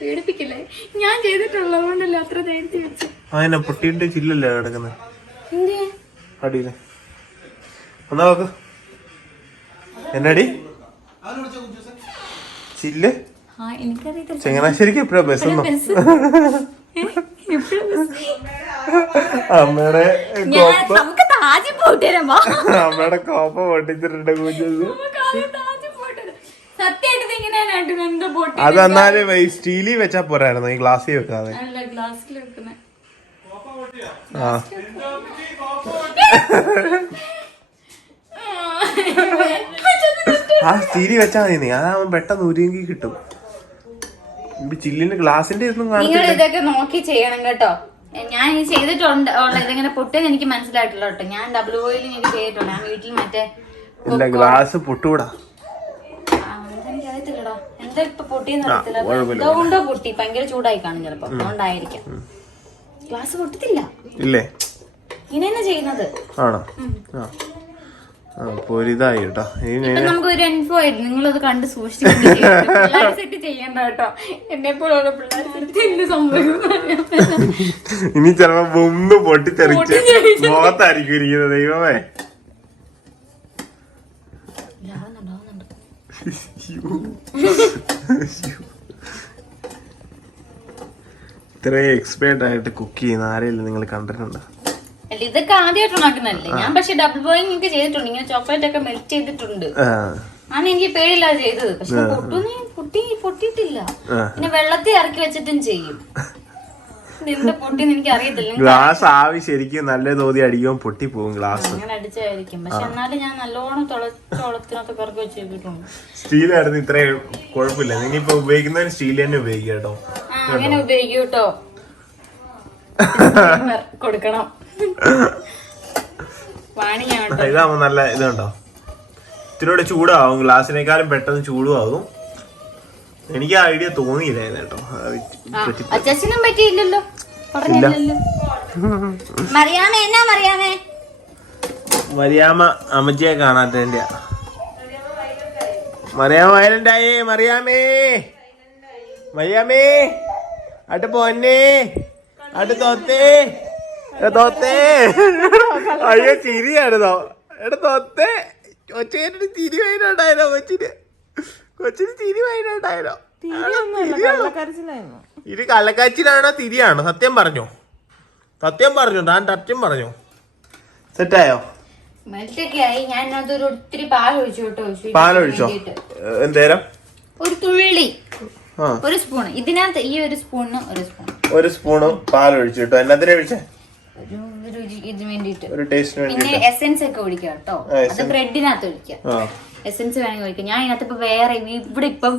പേടിപ്പിക്കില്ലേ? ഞാൻ ചെയ്തിട്ടുള്ളതുകൊണ്ടല്ലേ അത്ര ധൈര്യത്തി വെച്ചു. അതിനെ പൊട്ടിയിട്ട് ചില്ലല്ലേ കിടക്കുന്നത് അടിയില്. എന്നാ നോക്ക്. എന്നടി ചില്ല്? ചങ്ങനാശ്ശേരിക്ക് എപ്പോഴാ ബസ്? അമ്മയുടെ അമ്മയുടെ കോപ്പ പൊട്ടിച്ചിട്ടുണ്ട് കുഞ്ഞത്. അത് എന്നാലും സ്റ്റീലിൽ വെച്ചാ പോരായിരുന്നു, ഈ ഗ്ലാസ്സിൽ വെക്കാതെ. ആ സ്റ്റീലിൽ വെച്ചാ മതി. അതാവുമ്പോ പെട്ടെന്ന് ഉരുങ്ങി കിട്ടും. ചില്ലിന്റെ ഗ്ലാസിന്റെ ഒന്നും നിങ്ങൾ ഇതൊക്കെ നോക്കി ചെയ്യണം കേട്ടോ. ഞാൻ ഈ ചെയ്തിട്ടുണ്ട്. ഇതിങ്ങനെ പൊട്ടിയെന്ന് എനിക്ക് മനസ്സിലായിട്ടില്ല കേട്ടോ. ഞാൻ ഡബിൾ ബോയിൽ എനിക്ക് ചെയ്തിട്ടുണ്ട്. ഞാൻ വീട്ടിൽ മറ്റേ ഇല്ല ഗ്ലാസ് പൊട്ടൂടാ. എനിക്കറിയത്തില്ലടാ എന്താ ഇപ്പൊ പൊട്ടിയെന്ന് അറിയത്തില്ല. അതുകൊണ്ടോ പൊട്ടി ഭയങ്കര ചൂടായി കാണും ചിലപ്പോ. അതുകൊണ്ടായിരിക്കാം. ഗ്ലാസ് പൊട്ടത്തില്ല. ഇല്ലേ? ഇങ്ങനെ തന്നെ ചെയ്യുന്നത് ആണോ? അപ്പൊ ഇതായി കേട്ടോ. നമുക്ക് ഒരു ഇൻഫോ ആയിരുന്നു. നിങ്ങളത് കണ്ട് സൂക്ഷിച്ചു സെറ്റ് ചെയ്യണ്ട കേട്ടോ. എന്നെ പോലുള്ള പിള്ളേർ സംഭവിക്കും. ഇനി ചിലപ്പോ ബൊന്ന് പൊട്ടിത്തെറിച്ച് മുഖത്തായിരിക്കും ഇരിക്കുന്നത്. ദൈവമേ. ഇത്രയും എക്സ്പേർട്ട് ആയിട്ട് കുക്ക് ചെയ്യുന്ന ആരെങ്കിലും നിങ്ങൾ കണ്ടിട്ടുണ്ടോ? അല്ല ഇതൊക്കെ ആദ്യമായിട്ട് ഉണ്ടാക്കുന്നല്ലേ. ഞാൻ പക്ഷെ ഡബിൾ ബോയിലിംഗ് ഒക്കെ ചെയ്തിട്ടുണ്ട്. ഇങ്ങനെ ചോക്ലേറ്റ് ഒക്കെ മെൽറ്റ് ചെയ്തിട്ടുണ്ട്. ആണ് എനിക്ക് പേടില്ലാതെ ചെയ്തത്. പക്ഷെ പൊട്ടിയിട്ടില്ല. പിന്നെ വെള്ളത്തിൽ ഇറക്കി വെച്ചിട്ടും ചെയ്യും. എന്താ പൊട്ടിന്ന് എനിക്ക് അറിയത്തില്ല. ഗ്ലാസ് ആവി ശരിക്കും നല്ല തോതി അടിക്കുമ്പോൾ പൊട്ടി പോകും ഗ്ലാസ്. അങ്ങനെ അടിച്ചായിരിക്കും. പക്ഷെ എന്നാലും ഞാൻ നല്ലോണം ചോളത്തിനകത്ത് ഇറക്കി വെച്ച് ചെയ്തിട്ടുണ്ട്. സ്റ്റീലായിരുന്നു ഇത്രയും കുഴപ്പമില്ല. ഇനിയിപ്പോ ഉപയോഗിക്കുന്നതിന് സ്റ്റീൽ തന്നെ ഉപയോഗിക്കാം കേട്ടോ. അങ്ങനെ ഉപയോഗിക്കും കേട്ടോ. കൊടുക്കണം. ഇതാവുമ്പോ നല്ല ഇതുണ്ടോ. ഇത്തിരി ചൂടാവും. ഗ്ലാസിനേക്കാളും പെട്ടെന്ന് ചൂടുമാകും. എനിക്ക് ആ ഐഡിയ തോന്നിയില്ലായിരുന്നു കേട്ടോ. അച്ഛനും പറ്റിയില്ലല്ലോ. മറിയാമ്മ അമ്മച്ചിയെ കാണാത്തതിന്റെ. മറിയാമ്മ വയലന്റായേ. മറിയാമ്മേ അട്ട് പോന്നേ അട്ട് തോത്തേ അയ്യോ ചിരിയായിരുന്നോ? തോത്തേ കൊച്ചിന് ചിരി വൈകുണ്ടായിരുന്നോ? കൊച്ചിന് ചിരി വൈകുണ്ടായിരുന്നോ? ഇത് കള്ളക്കാച്ചിലാണോ തിരിയാണോ? സത്യം പറഞ്ഞോ താൻ സത്യം പറഞ്ഞോ. സെറ്റായോ? പാലൊഴിച്ചോ? എന്തേരം? ഒരു തുള്ളി, ഒരു സ്പൂൺ. ഇതിനകത്ത് ഈ ഒരു സ്പൂണിന് ഒരു സ്പൂണ് പാലൊഴിച്ചു കേട്ടോ. എന്നതിനെ ഒഴിച്ചേ? ഇതിന് വേണ്ടിട്ട്. ഒരു ടേസ്റ്റിന് വേണ്ടി. പിന്നെ എസെൻസ് ഒക്കെ ഒഴിക്കാം കേട്ടോ. അത് ബ്രെഡിനകത്ത് ഒഴിക്കാം. എസെൻസ് വേണമെങ്കിൽ ഒഴിക്കാം. ഞാൻ ഇതിനകത്ത് ഇപ്പൊ വേറെ ഇവിടെ ഇപ്പം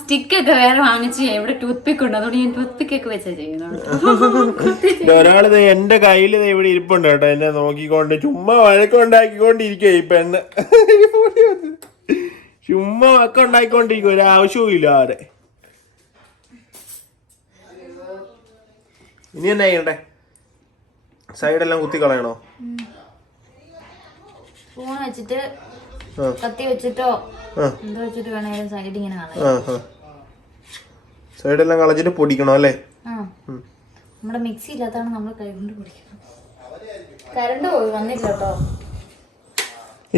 സ്റ്റിക്ക് ഒക്കെ വേറെ വാങ്ങിച്ച് ഇവിടെ ടൂത്ത് പിക്ക് ഉണ്ട്. അതുകൊണ്ട് ഞാൻ ടൂത്ത് പിക്ക് ഒക്കെ വെച്ചാ ചെയ്യുന്നത്. ഒരാള് എന്റെ കയ്യില് ഇവിടെ ഇരിപ്പുണ്ട് കേട്ടോ. എന്നെ നോക്കിക്കൊണ്ട് ചുമ്മാ വഴക്കുണ്ടാക്കിക്കൊണ്ടിരിക്കുക ഈ പെണ്ണ്. ചുമ്മാ ഒക്കെ ഉണ്ടായിക്കൊണ്ടിരിക്കും, ഒരാവശ്യവും ഇല്ലാതെ. ഇനി എന്നാ ചെയ്യണ്ടേ? സൈഡെല്ലാം കുത്തി കളയണോ? ഫോൺ വെച്ചിട്ട് കത്തി വെച്ചിട്ടോ എന്താ വെച്ചിട്ട് വേണേലും സൈഡ് ഇങ്ങനെ സൈഡെല്ലാം കളഞ്ഞിട്ട് പൊടിക്കണോ അല്ലേ? നമ്മുടെ മിക്സി ഇല്ലാത്തതാണ് നമ്മൾ കൈകൊണ്ട് പൊടിക്കണം. കറണ്ട് പോയി വന്നില്ല കേട്ടോ.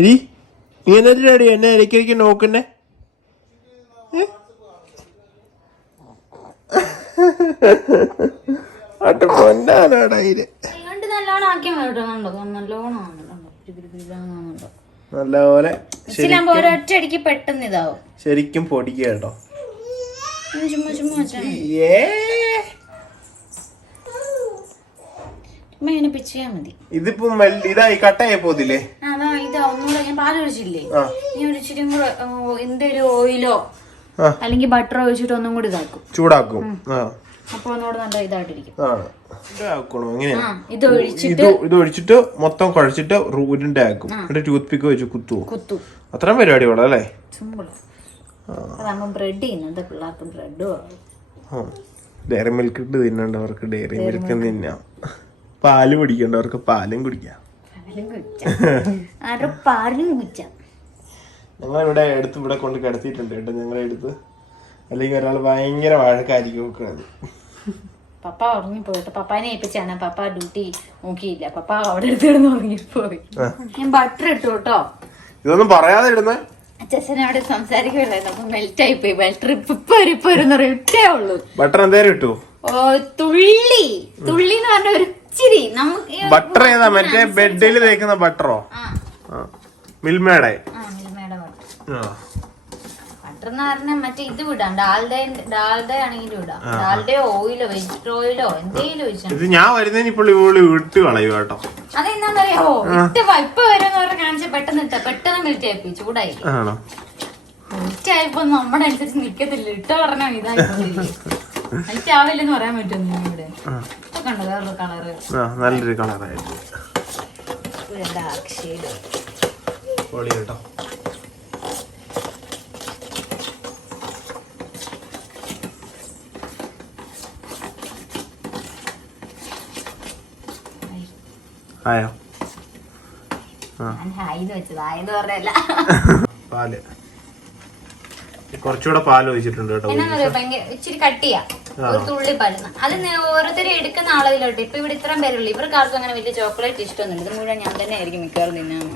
നീ എന്നിട്ടാടി എന്നെ ഇടയ്ക്കിടയ്ക്ക് നോക്കുന്നേ? കൈകൊണ്ട് നല്ലോണം ആക്കിയാൽ കേട്ടോ. നല്ലോണം നല്ലപോലെ ഒരൊറ്റയടിക്ക് പെട്ടെന്ന് ഇതാവും. ശരിക്കും പൊടിക്കുക കേട്ടോ. ചുമ്മാ ചുമ്മാ ഇങ്ങനെ പിച്ചാ മതി. ഇതിപ്പോ ഇതായി കട്ടായി പോതില്ലേ? അതാ ഇതാ ഒന്നുകൂടെ ഞാൻ പാല് ഒഴിച്ചില്ലേ, ഇനി ഒരു ഇച്ചിരി കൂടെ എന്തേലും ഓയിലോ അല്ലെങ്കിൽ ബട്ടറോ ഒഴിച്ചിട്ട് ഒന്നും കൂടി ഇതാക്കും, ചൂടാക്കും. അപ്പൊ ഒന്നുകൂടെ നല്ല ഇതായിട്ടിരിക്കും. ഇത് ഒഴിച്ചിട്ട് മൊത്തം കുഴച്ചിട്ട് ഉരുണ്ട ആക്കും. എന്നിട്ട് ടൂത്ത് പിക്ക് വെച്ച് കുത്തും. അത്രയും പരിപാടി വേണം അല്ലേ? സിമ്പിൾ. അതാകുമ്പോ ബ്രെഡ് ചെയ്യുന്നത് പിള്ളേർക്ക് ബ്രെഡ് ഡയറി മിൽക്ക് ഇട്ട് തിന്നേണ്ടവർക്ക് ഡയറി മിൽക്ക് തിന്നാം. പാല് കുടിക്കേണ്ടവർക്ക് പാലും കുടിക്കാം. ഞങ്ങളിവിടെ എടുത്ത് ഇവിടെ കൊണ്ട് കിടത്തിയിട്ടുണ്ട് കേട്ടോ. ഞങ്ങളെ എടുത്ത് അല്ലെങ്കിൽ ഒരാൾ ഭയങ്കര വഴക്കായിരിക്കും നോക്കുന്നത്. പപ്പ ഉറങ്ങി പോയിട്ട് പപ്പാനെ ഏൽപ്പിച്ചാണ്. പപ്പ ഡ്യൂട്ടി നോക്കിയില്ല. പപ്പ അവിടെ എടുത്ത് കിടന്ന് ഉറങ്ങിപ്പോയി. ഞാൻ ബട്ടർ ഇട്ടു കേട്ടോ. ഇതൊന്നും പറയാതെ ഇടുന്നേ. അച്ഛനെ അവിടെ സംസാരിക്കുമല്ലായിരുന്നു, അപ്പൊ മെൽറ്റ് ആയി പോയി. ബട്ടർ ഇപ്പൊ ഇട്ടേ ഉള്ളൂ. ബട്ടർ എന്തേലും ഇട്ടു? തുള്ളി എന്ന് പറഞ്ഞ ഒരു ഇച്ചിരി. നമുക്ക് ബട്ടർ ഏതാ? മറ്റേ ബെഡിൽ തേക്കുന്ന ബട്ടറോ? മിൽമയുടെ ബട്ടർ എന്ന് പറഞ്ഞാൽ മറ്റേ ഇത് വിടാം. ഡാൽഡ ആണെങ്കിലും ഇടാം. ഡാൽഡയോ ഓയിലോ വെജിറ്റബിൾ ഓയിലോ എന്തെങ്കിലും വെച്ചാൽ. ഇത് ഞാൻ വരുന്നതിന് ഇപ്പോൾ ഇവിടെ വിട്ട് കളയും കേട്ടോ. അതെന്താന്നറിയോ? ഇപ്പൊ വരുമെന്ന് പറഞ്ഞ കാണിച്ച പെട്ടെന്ന് മെൽറ്റ് ആയിപ്പോയി. ചൂടായി മെൽറ്റ് ആയപ്പോ നമ്മുടെ അനുസരിച്ച് നിക്കത്തില്ല. ഇട്ട പറഞ്ഞാൽ ഇതായി മെൽറ്റ് ആവില്ലെന്ന് പറയാൻ പറ്റുമോ? ഇവിടെ കണ്ടോ വേറൊരു കളറ്, നല്ലൊരു കളറായിട്ട് കേട്ടോ. ആയോ? പാല് കുറച്ചുകൂടെ പാല് ഒഴിച്ചിട്ടുണ്ട് കേട്ടോ. ഇച്ചിരി കട്ടിയാ ഒരു തുള്ളി പാലുന്ന. അത് ഓരോരുത്തരും എടുക്കുന്ന ആളതിലോട്ട്. ഇപ്പൊ ഇവിടെ ഇത്രയും പേരുള്ളൂ. ഇവർക്കാർക്കും അങ്ങനെ വലിയ ചോക്ലേറ്റ് ഇഷ്ടമൊന്നുമില്ല. ഇത് മുഴുവൻ ഞാൻ തന്നെ ആയിരിക്കും മിക്കവാറും തിന്നാൻ.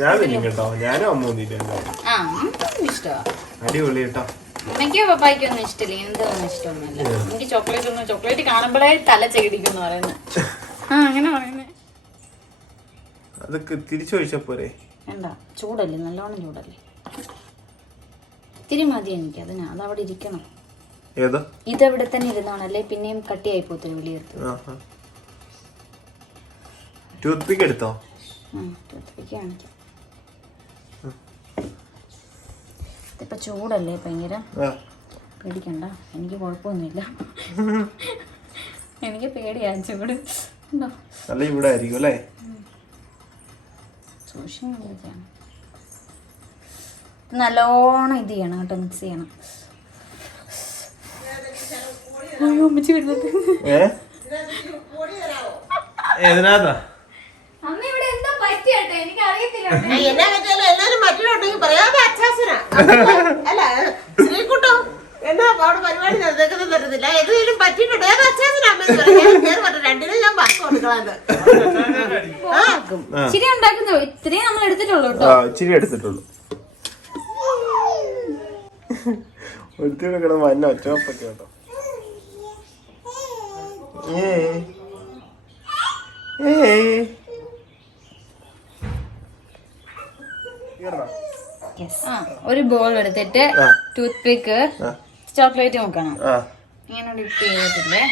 ഞാൻ തിന്നും കേട്ടോ. ഞാനും അമ്മ ഇഷ്ടമാ. അടിപൊളി കേട്ടോ. എനിക്കോ പപ്പായ്ക്കൊന്നും ഇഷ്ടമില്ല. എന്തൊന്നും ഇഷ്ടമൊന്നുമില്ല. എനിക്ക് ചോക്ലേറ്റ് കാണുമ്പോഴേ തല ചെകിടിക്കുന്നു പറയുന്നത്. അങ്ങനെ പറയുന്നേ. അതൊക്കെ തിരിച്ചൊഴിച്ചപ്പോരെ? വേണ്ട, ചൂടല്ലേ, നല്ലോണം ചൂടല്ലേ. ഇത്തിരി മതി എനിക്ക്. അതവിടെ ഇരിക്കണം. ഇതെവിടെ തന്നെ ഇരുന്നോണല്ലേ, പിന്നെയും കട്ടിയായി പോത്തിരി വെളിയെടുത്ത്. ടൂത്ത് പിക്ക് എടുത്തോ? ടൂത്ത് പിക്ക് കാണിക്കാം. ഇതിപ്പോ ചൂടല്ലേ ഭയങ്കര. പേടിക്കണ്ട, എനിക്ക് കുഴപ്പമൊന്നുമില്ല. എനിക്ക് പേടിയാ ചൂട്. നല്ല ചൂടായിരിക്കും അല്ലേ? നല്ലോണം ഇത് ചെയ്യണം കേട്ടോ, മിക്സ് ചെയ്യണം. അമ്മച്ചി വരുന്നത് അമ്മ ഇവിടെ എന്താ പറ്റിയാട്ടോ എനിക്ക് അറിയത്തില്ല. എന്നാ പറ്റിയാലും എല്ലാരും മറ്റുണ്ടെങ്കിൽ പറയാതെ അച്ഛാസനാ. അല്ല ശ്രീകുട്ടോ എന്നാ അവിടെ പരിപാടി നടക്കുന്നത് തരുന്നില്ല. എന്തെങ്കിലും പറ്റിയിട്ടുണ്ടോ? ഏത് അച്ഛാസനാ രണ്ടിനും ഞാൻ വർക്ക് കൊടുക്കളാന്ന്. ഇച്ചിരി ഉണ്ടാക്കുന്നു. ഇത്രയും നമ്മൾ എടുത്തിട്ടുള്ളൂ കേട്ടോ. ഇച്ചിരി എടുത്തിട്ടുള്ളൂ. ഒരുത്തിയുടെ മഞ്ഞ ഒറ്റപ്പൊക്കെ കേട്ടോ. ഒരു ബോൾ എടുത്തിട്ട് ടൂത്ത് പിക്ക് ചോക്ലേറ്റ് നോക്കണം. ഇങ്ങനെ ഡിപ്പ് ചെയ്തിട്ടില്ലേ,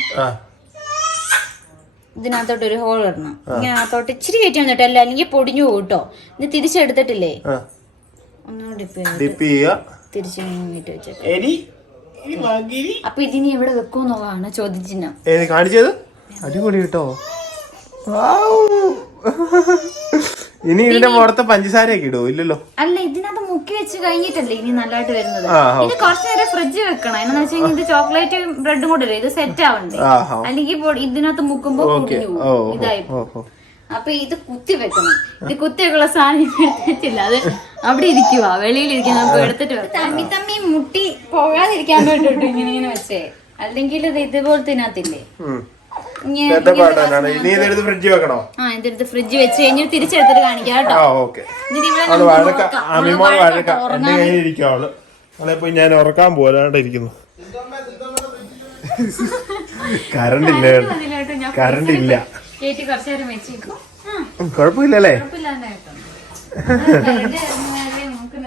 ഇതിനകത്തോട്ട് ഒരു ഹോൾ ഇടണം. ഇങ്ങനെ അകത്തോട്ട് ഇച്ചിരി കയറ്റി വന്നിട്ട് അല്ല, അല്ലെങ്കിൽ പൊടിഞ്ഞു പോകും കേട്ടോ. ഇത് തിരിച്ചെടുത്തിട്ടില്ലേ, ഒന്നും ഡിപ്പ് ചെയ്യുക, തിരിച്ചിട്ട് വെച്ചേക്കാം. അപ്പൊ ഇതിനി എവിടെ വെക്കുമെന്നുള്ളതാണ് ചോദിച്ചിന് കാണിച്ചത്. അടിപൊളി കേട്ടോ. ഇനി ഇതിന്റെ പുറത്ത് പഞ്ചസാരയൊക്കെ ഇടുവോ? ഇല്ലല്ലോ. അല്ല, ഇതിനകത്ത് മുക്കി വെച്ച് കഴിഞ്ഞിട്ടല്ലേ ഇനി നല്ലതായിട്ട് വരുന്നത്. ആ, ഇത് കുറച്ചു നേരം ഫ്രിഡ്ജ് വെക്കണം. എന്നാന്ന് വെച്ചാൽ ഇത് ചോക്ലേറ്റ് ബ്രെഡും കൂടെ അല്ലേ, ഇത് സെറ്റ് ആവണ്ടേ. അല്ലെങ്കിൽ ഇതിനകത്ത് മുക്കുമ്പോ ഇതായി. അപ്പൊ ഇത് കുത്തി വെക്കണം. ഇത് കുത്തി വെക്കുള്ള സാധനം എടുത്തിട്ടില്ല, അത് അവിടെ ഇരിക്കുവാ, വെളിയിലിരിക്കുക. നമുക്ക് എടുത്തിട്ട് തമ്മി തമ്മി മുട്ടി പോകാതിരിക്കാൻ വേണ്ടിട്ട് ഇങ്ങനെ ഇങ്ങനെ വെച്ചേ. അല്ലെങ്കിൽ ഇത് ഇതുപോലത്തെ ഇതിനകത്തില്ലേ, ഫ്രിഡ്ജ് വെക്കണോ? ആ, ഇതെടുത്ത് ഫ്രിഡ്ജ് വെച്ച് കഴിഞ്ഞ് തിരിച്ചെടുത്തിട്ട് കാണിക്കാം കേട്ടോ. ഞാൻ ഉറക്കാൻ പോലാണ്ടിരിക്കുന്നു. കറണ്ട് ഇല്ല, കറണ്ട് ഇല്ല. കേട്ടി കുറച്ചു നേരം വെച്ചേക്കും, കുഴപ്പമില്ലല്ലേ?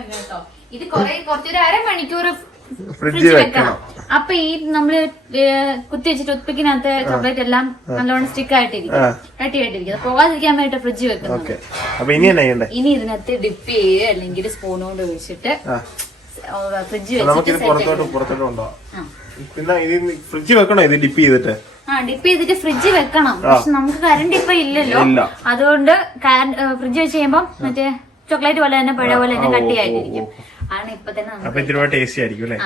കേട്ടോ. ഇത് കുറച്ചൊരു അരമണിക്കൂർ ഫ്രിഡ്ജ് വെക്കണം. അപ്പൊ ഈ നമ്മള് കുത്തി വെച്ചിട്ട് ഉത്പിക്കിനകത്ത് ചോക്ലേറ്റ് എല്ലാം നല്ലോണം സ്റ്റിക്ക് ആയിട്ടിരിക്കും, കട്ടിയായിട്ടിരിക്കും. പോകാതിരിക്കാൻ വേണ്ടിട്ട് ഫ്രിഡ്ജ് വെക്കണം. അപ്പൊ ഇനി ഇതിനകത്ത് ഡിപ്പ് ചെയ്യുക, അല്ലെങ്കിൽ സ്പൂൺ കൊണ്ട് ഒഴിച്ചിട്ട് ഫ്രിഡ്ജ് ഫ്രിഡ്ജ് വെക്കണോ? ഇത് ഡിപ്പ് ചെയ്തിട്ട് ഡിപ്പ് ചെയ്തിട്ട് ഫ്രിഡ്ജ് വെക്കണം. പക്ഷെ നമുക്ക് കറണ്ട് ഇപ്പൊ ഇല്ലല്ലോ, അതുകൊണ്ട് ഫ്രിഡ്ജ് വെച്ച് കഴിയുമ്പോ മറ്റേ ചോക്ലേറ്റ് പോലെ തന്നെ പഴയ പോലെ തന്നെ കട്ടിയായിട്ടിരിക്കും. ആണ് ഇപ്പൊ തന്നെ ടേസ്റ്റി ആയിരിക്കും അല്ലേ?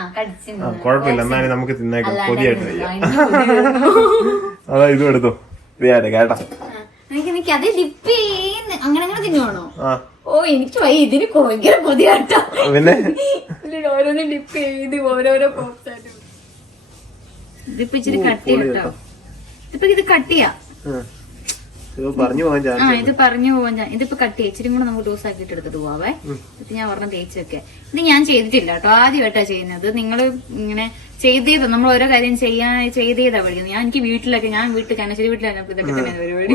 കുഴപ്പമില്ല, എന്നാലും നമുക്ക് തിന്നേക്കാം. കൊതിയായിട്ട് അതാ ഇതും എടുത്തോ കേട്ടാ. എനിക്ക് അത് ഡിപ്പ് ചെയ്യുന്ന അങ്ങനെ അങ്ങനെ തിന്നുവാണോ? ഓ, എനിക്ക് ഇതിന് ഭയങ്കര കൊതിയാട്ടോ. പിന്നെ ഓരോന്നും ഡിപ്പ് ചെയ്ത് ഓരോരോ പോപ്സായിട്ട്. ഇതിപ്പോ ഇച്ചിരി കട്ടി കേട്ടോ. ഇതിപ്പോ ഇത് കട്ടിയാ, പറഞ്ഞു പോകാൻ. ഇത് പറഞ്ഞു പോവാൻ. ഇതിപ്പോ കട്ടി ഇച്ചിരി കൂടെ നമുക്ക് ഡോസ് ആക്കിയിട്ട് എടുത്തിട്ട് പോവാവേ. ഇത് ഞാൻ ഒരെണ്ണം തേച്ചൊക്കെ. ഇത് ഞാൻ ചെയ്തിട്ടില്ല കേട്ടോ, ആദ്യമായിട്ടാ ചെയ്യുന്നത്. നിങ്ങള് ഇങ്ങനെ ചെയ്തത്, നമ്മൾ ഓരോ കാര്യം ചെയ്തതാ പഠിക്കുന്നത്. എനിക്ക് വീട്ടിൽ കനശ്ശേരി വീട്ടിലാണ് ഇതൊക്കെ തന്നെ പരിപാടി.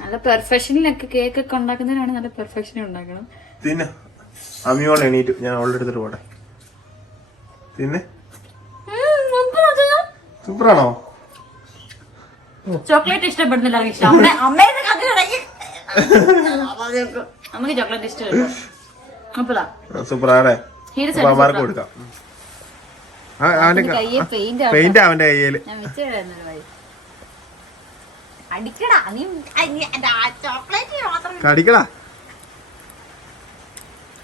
നല്ല പെർഫെക്ഷനിലൊക്കെ കേക്കൊക്കെ ഉണ്ടാക്കുന്നതിനാണ് നല്ല പെർഫെക്ഷൻ ഉണ്ടാക്കണം. പിന്നെ അമ്മിയോൾ എണീറ്റു, ഞാൻ അവളുടെ എടുത്തിട്ട് പോട്ടെ. പിന്നെ സൂപ്പറാണോ? ചോക്ലേറ്റ് ഇഷ്ടപ്പെടുന്നില്ല, നമുക്ക് ചോക്ലേറ്റ് ഇഷ്ടമല്ല. സൂപ്പറാണേ, കൊടുക്കാം. പെയിന്റ് അവന്റെ കയ്യില് കടിക്കടാ.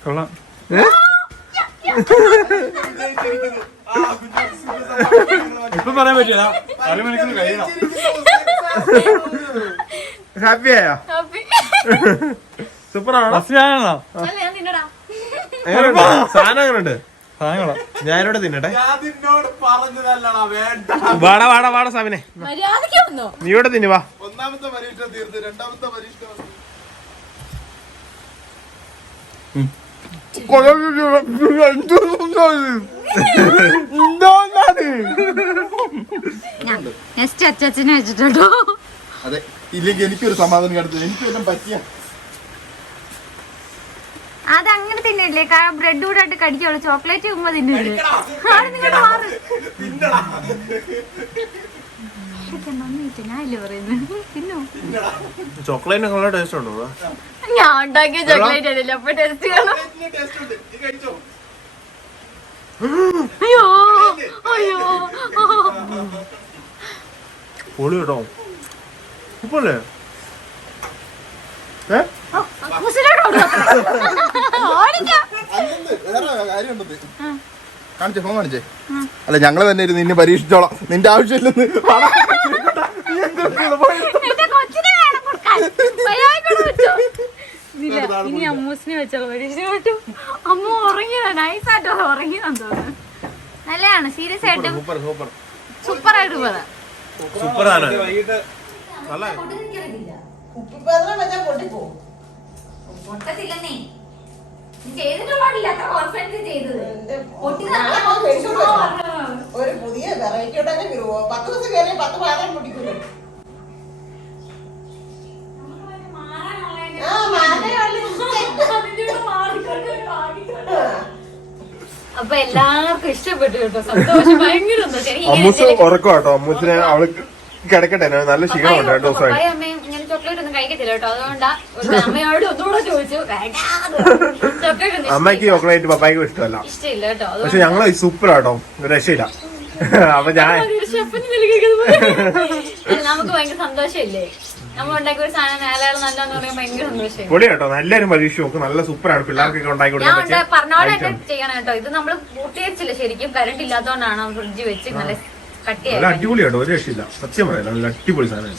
കൊള്ളാം. ഇപ്പൊ പറയാൻ പറ്റില്ല, അരമണിക്കൂർ കഴിയണം. ഹാപ്പിയായോ? സൂപ്പറാണോ? സാധനം എങ്ങനെയുണ്ട്? ഞാനിവിടെ തിന്നട്ടെ. വാടാ വാടാ വാടാ സാമിനെ, നീ ഇവിടെ തിന്നു വാ. ഒന്നാമത്തെ പരീക്ഷ തീർത്ത് രണ്ടാമത്തെ പരീക്ഷ അച്ഛനെ വെച്ചിട്ടുണ്ടോ? അതെ, ഇല്ലെങ്കിൽ എനിക്കൊരു സമാധാനം കിടത്തില്ല. എനിക്ക് എല്ലാം പറ്റിയ അതങ്ങനെ തിന്നില്ലേ, ബ്രെഡ് കൂടെ ആയിട്ട് കടിക്കുള്ളൂ. ചോക്ലേറ്റ് ഉമ്മ തിന്നില്ലേ? ഞാനില്ലേ പറയുന്നത്, തിന്നോ? ചോക്ലേറ്റിന് നല്ല ടേസ്റ്റ് ഉണ്ടോ? ഞാൻ ഉണ്ടാക്കിയ ചോക്ലേറ്റ് ആണല്ലോ, അപ്പൊ ടേസ്റ്റ് കാണാം. അയ്യോ അയ്യോ, പൊളി കേട്ടോ. ഉപ്പല്ലേ? കാണിച്ചേ, ഫോൺ കാണിച്ചേ. അല്ല, ഞങ്ങള് തന്നെ ഇരുന്ന് നിന്നെ പരീക്ഷിച്ചോളാം, നിന്റെ ആവശ്യമില്ലെന്ന്. ഇനി അമ്മൂസിനെ വെച്ചോളൂ പരീക്ഷ കേട്ടു. അമ്മ ഉറങ്ങിയതാ, നൈസായിട്ടോ ഉറങ്ങിയതാന്ന് തോന്നുന്നു. നല്ലതാണ്, സീരിയസ് ആയിട്ടും സൂപ്പറായിട്ട് പോയതാ. സൂപ്പറാണ്. പൊട്ടത്തില്ലെന്നേ ഒരു പുതിയ വെറൈറ്റി 10 ദിവസം കയറി 10 പാത്രം പൊട്ടിക്കുന്നു. അപ്പൊ എല്ലാവർക്കും ഇഷ്ടപ്പെട്ടു കേട്ടോ, സന്തോഷം, ഭയങ്കര അമ്മൂസ് ഉറക്കം കേട്ടോ. അമ്മൂസിനെ അവള് കിടക്കട്ടെ, നല്ല ക്ഷീണമുണ്ട് 2 ദിവസമായിട്ട്. അമ്മയും ഇങ്ങനെ ചോക്ലേറ്റ് ഒന്നും കഴിക്കത്തില്ല കേട്ടോ, അതുകൊണ്ടാ അമ്മയോട് ഒന്നുകൂടെ ചോദിച്ചു. അമ്മയ്ക്ക് ചോക്ലേറ്റ് പപ്പായ്ക്കും ഇഷ്ടമല്ല, ഇഷ്ടമില്ല കേട്ടോ. പക്ഷെ ഞങ്ങള് സൂപ്പർ ആട്ടോ, രക്ഷയില്ല. അപ്പൊ ഞാൻ നമുക്ക് ഭയങ്കര സന്തോഷമില്ലേ നമ്മൾ ഉണ്ടാക്കിയ ഒരു സാധനം നാലാൾ നല്ലതെന്ന് പറയുമ്പോൾ ഭയങ്കര സന്തോഷം. പൊളി കേട്ടോ, എല്ലാരും പരീക്ഷ നോക്കും, നല്ല സൂപ്പറാണ്, പിള്ളേർക്കൊക്കെ ഉണ്ടാക്കി കൊടുക്കാൻ പറ്റിയ പറഞ്ഞോടെ ചെയ്യണം കേട്ടോ. ഇത് നമ്മള് പൂർത്തീകരിച്ചില്ല ശരിക്കും, കറണ്ട് ഇല്ലാത്തതുകൊണ്ടാണ് ഫ്രിഡ്ജ് വെച്ച് നല്ല നല്ല അടിപൊളി കേട്ടോ, ഒരു രക്ഷയില്ല, സത്യം പറയാം, നല്ല അടിപൊളി സാധനം.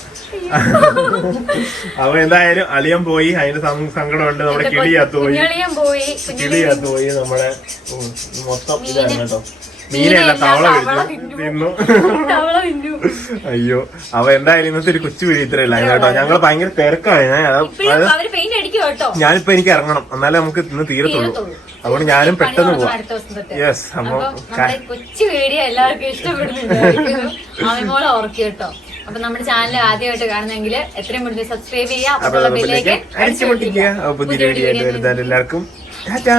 അപ്പൊ എന്തായാലും അളിയൻ പോയി, അതിന്റെ സങ്കടമുണ്ട്, നമ്മുടെ കിളിയാത്ത് പോയി, നമ്മുടെ മൊത്തം ഇതാണ് കേട്ടോ, മീനല്ല തവള തിന്നു. അയ്യോ, അപ്പൊ എന്തായാലും ഇന്നത്തെ ഒരു കൊച്ചു വീഡിയോ ഇത്രയല്ല കേട്ടോ. ഞങ്ങൾ ഭയങ്കര തിരക്കാണ്, ഞാനിപ്പോ എനിക്ക് ഇറങ്ങണം, എന്നാലേ നമുക്ക് ഇന്ന് തീരത്തുള്ളൂ. അതുകൊണ്ട് ഞാനും പെട്ടെന്ന് പോവാം. യെസ്, കൊച്ചു വീഡിയോ എല്ലാവർക്കും ഇഷ്ടപ്പെടുന്നുണ്ട് ഓർക്കി കേട്ടോ. അപ്പൊ നമ്മുടെ ചാനൽ ആദ്യമായിട്ട് കാണുന്നെങ്കിൽ എത്രയും പെട്ടെന്ന് സബ്സ്ക്രൈബ് ചെയ്യുക, അടിച്ചു പൊട്ടിക്കുക. പുതിയ വീഡിയോ ആയിട്ട് വരുത്താൻ എല്ലാവർക്കും ടാറ്റാ.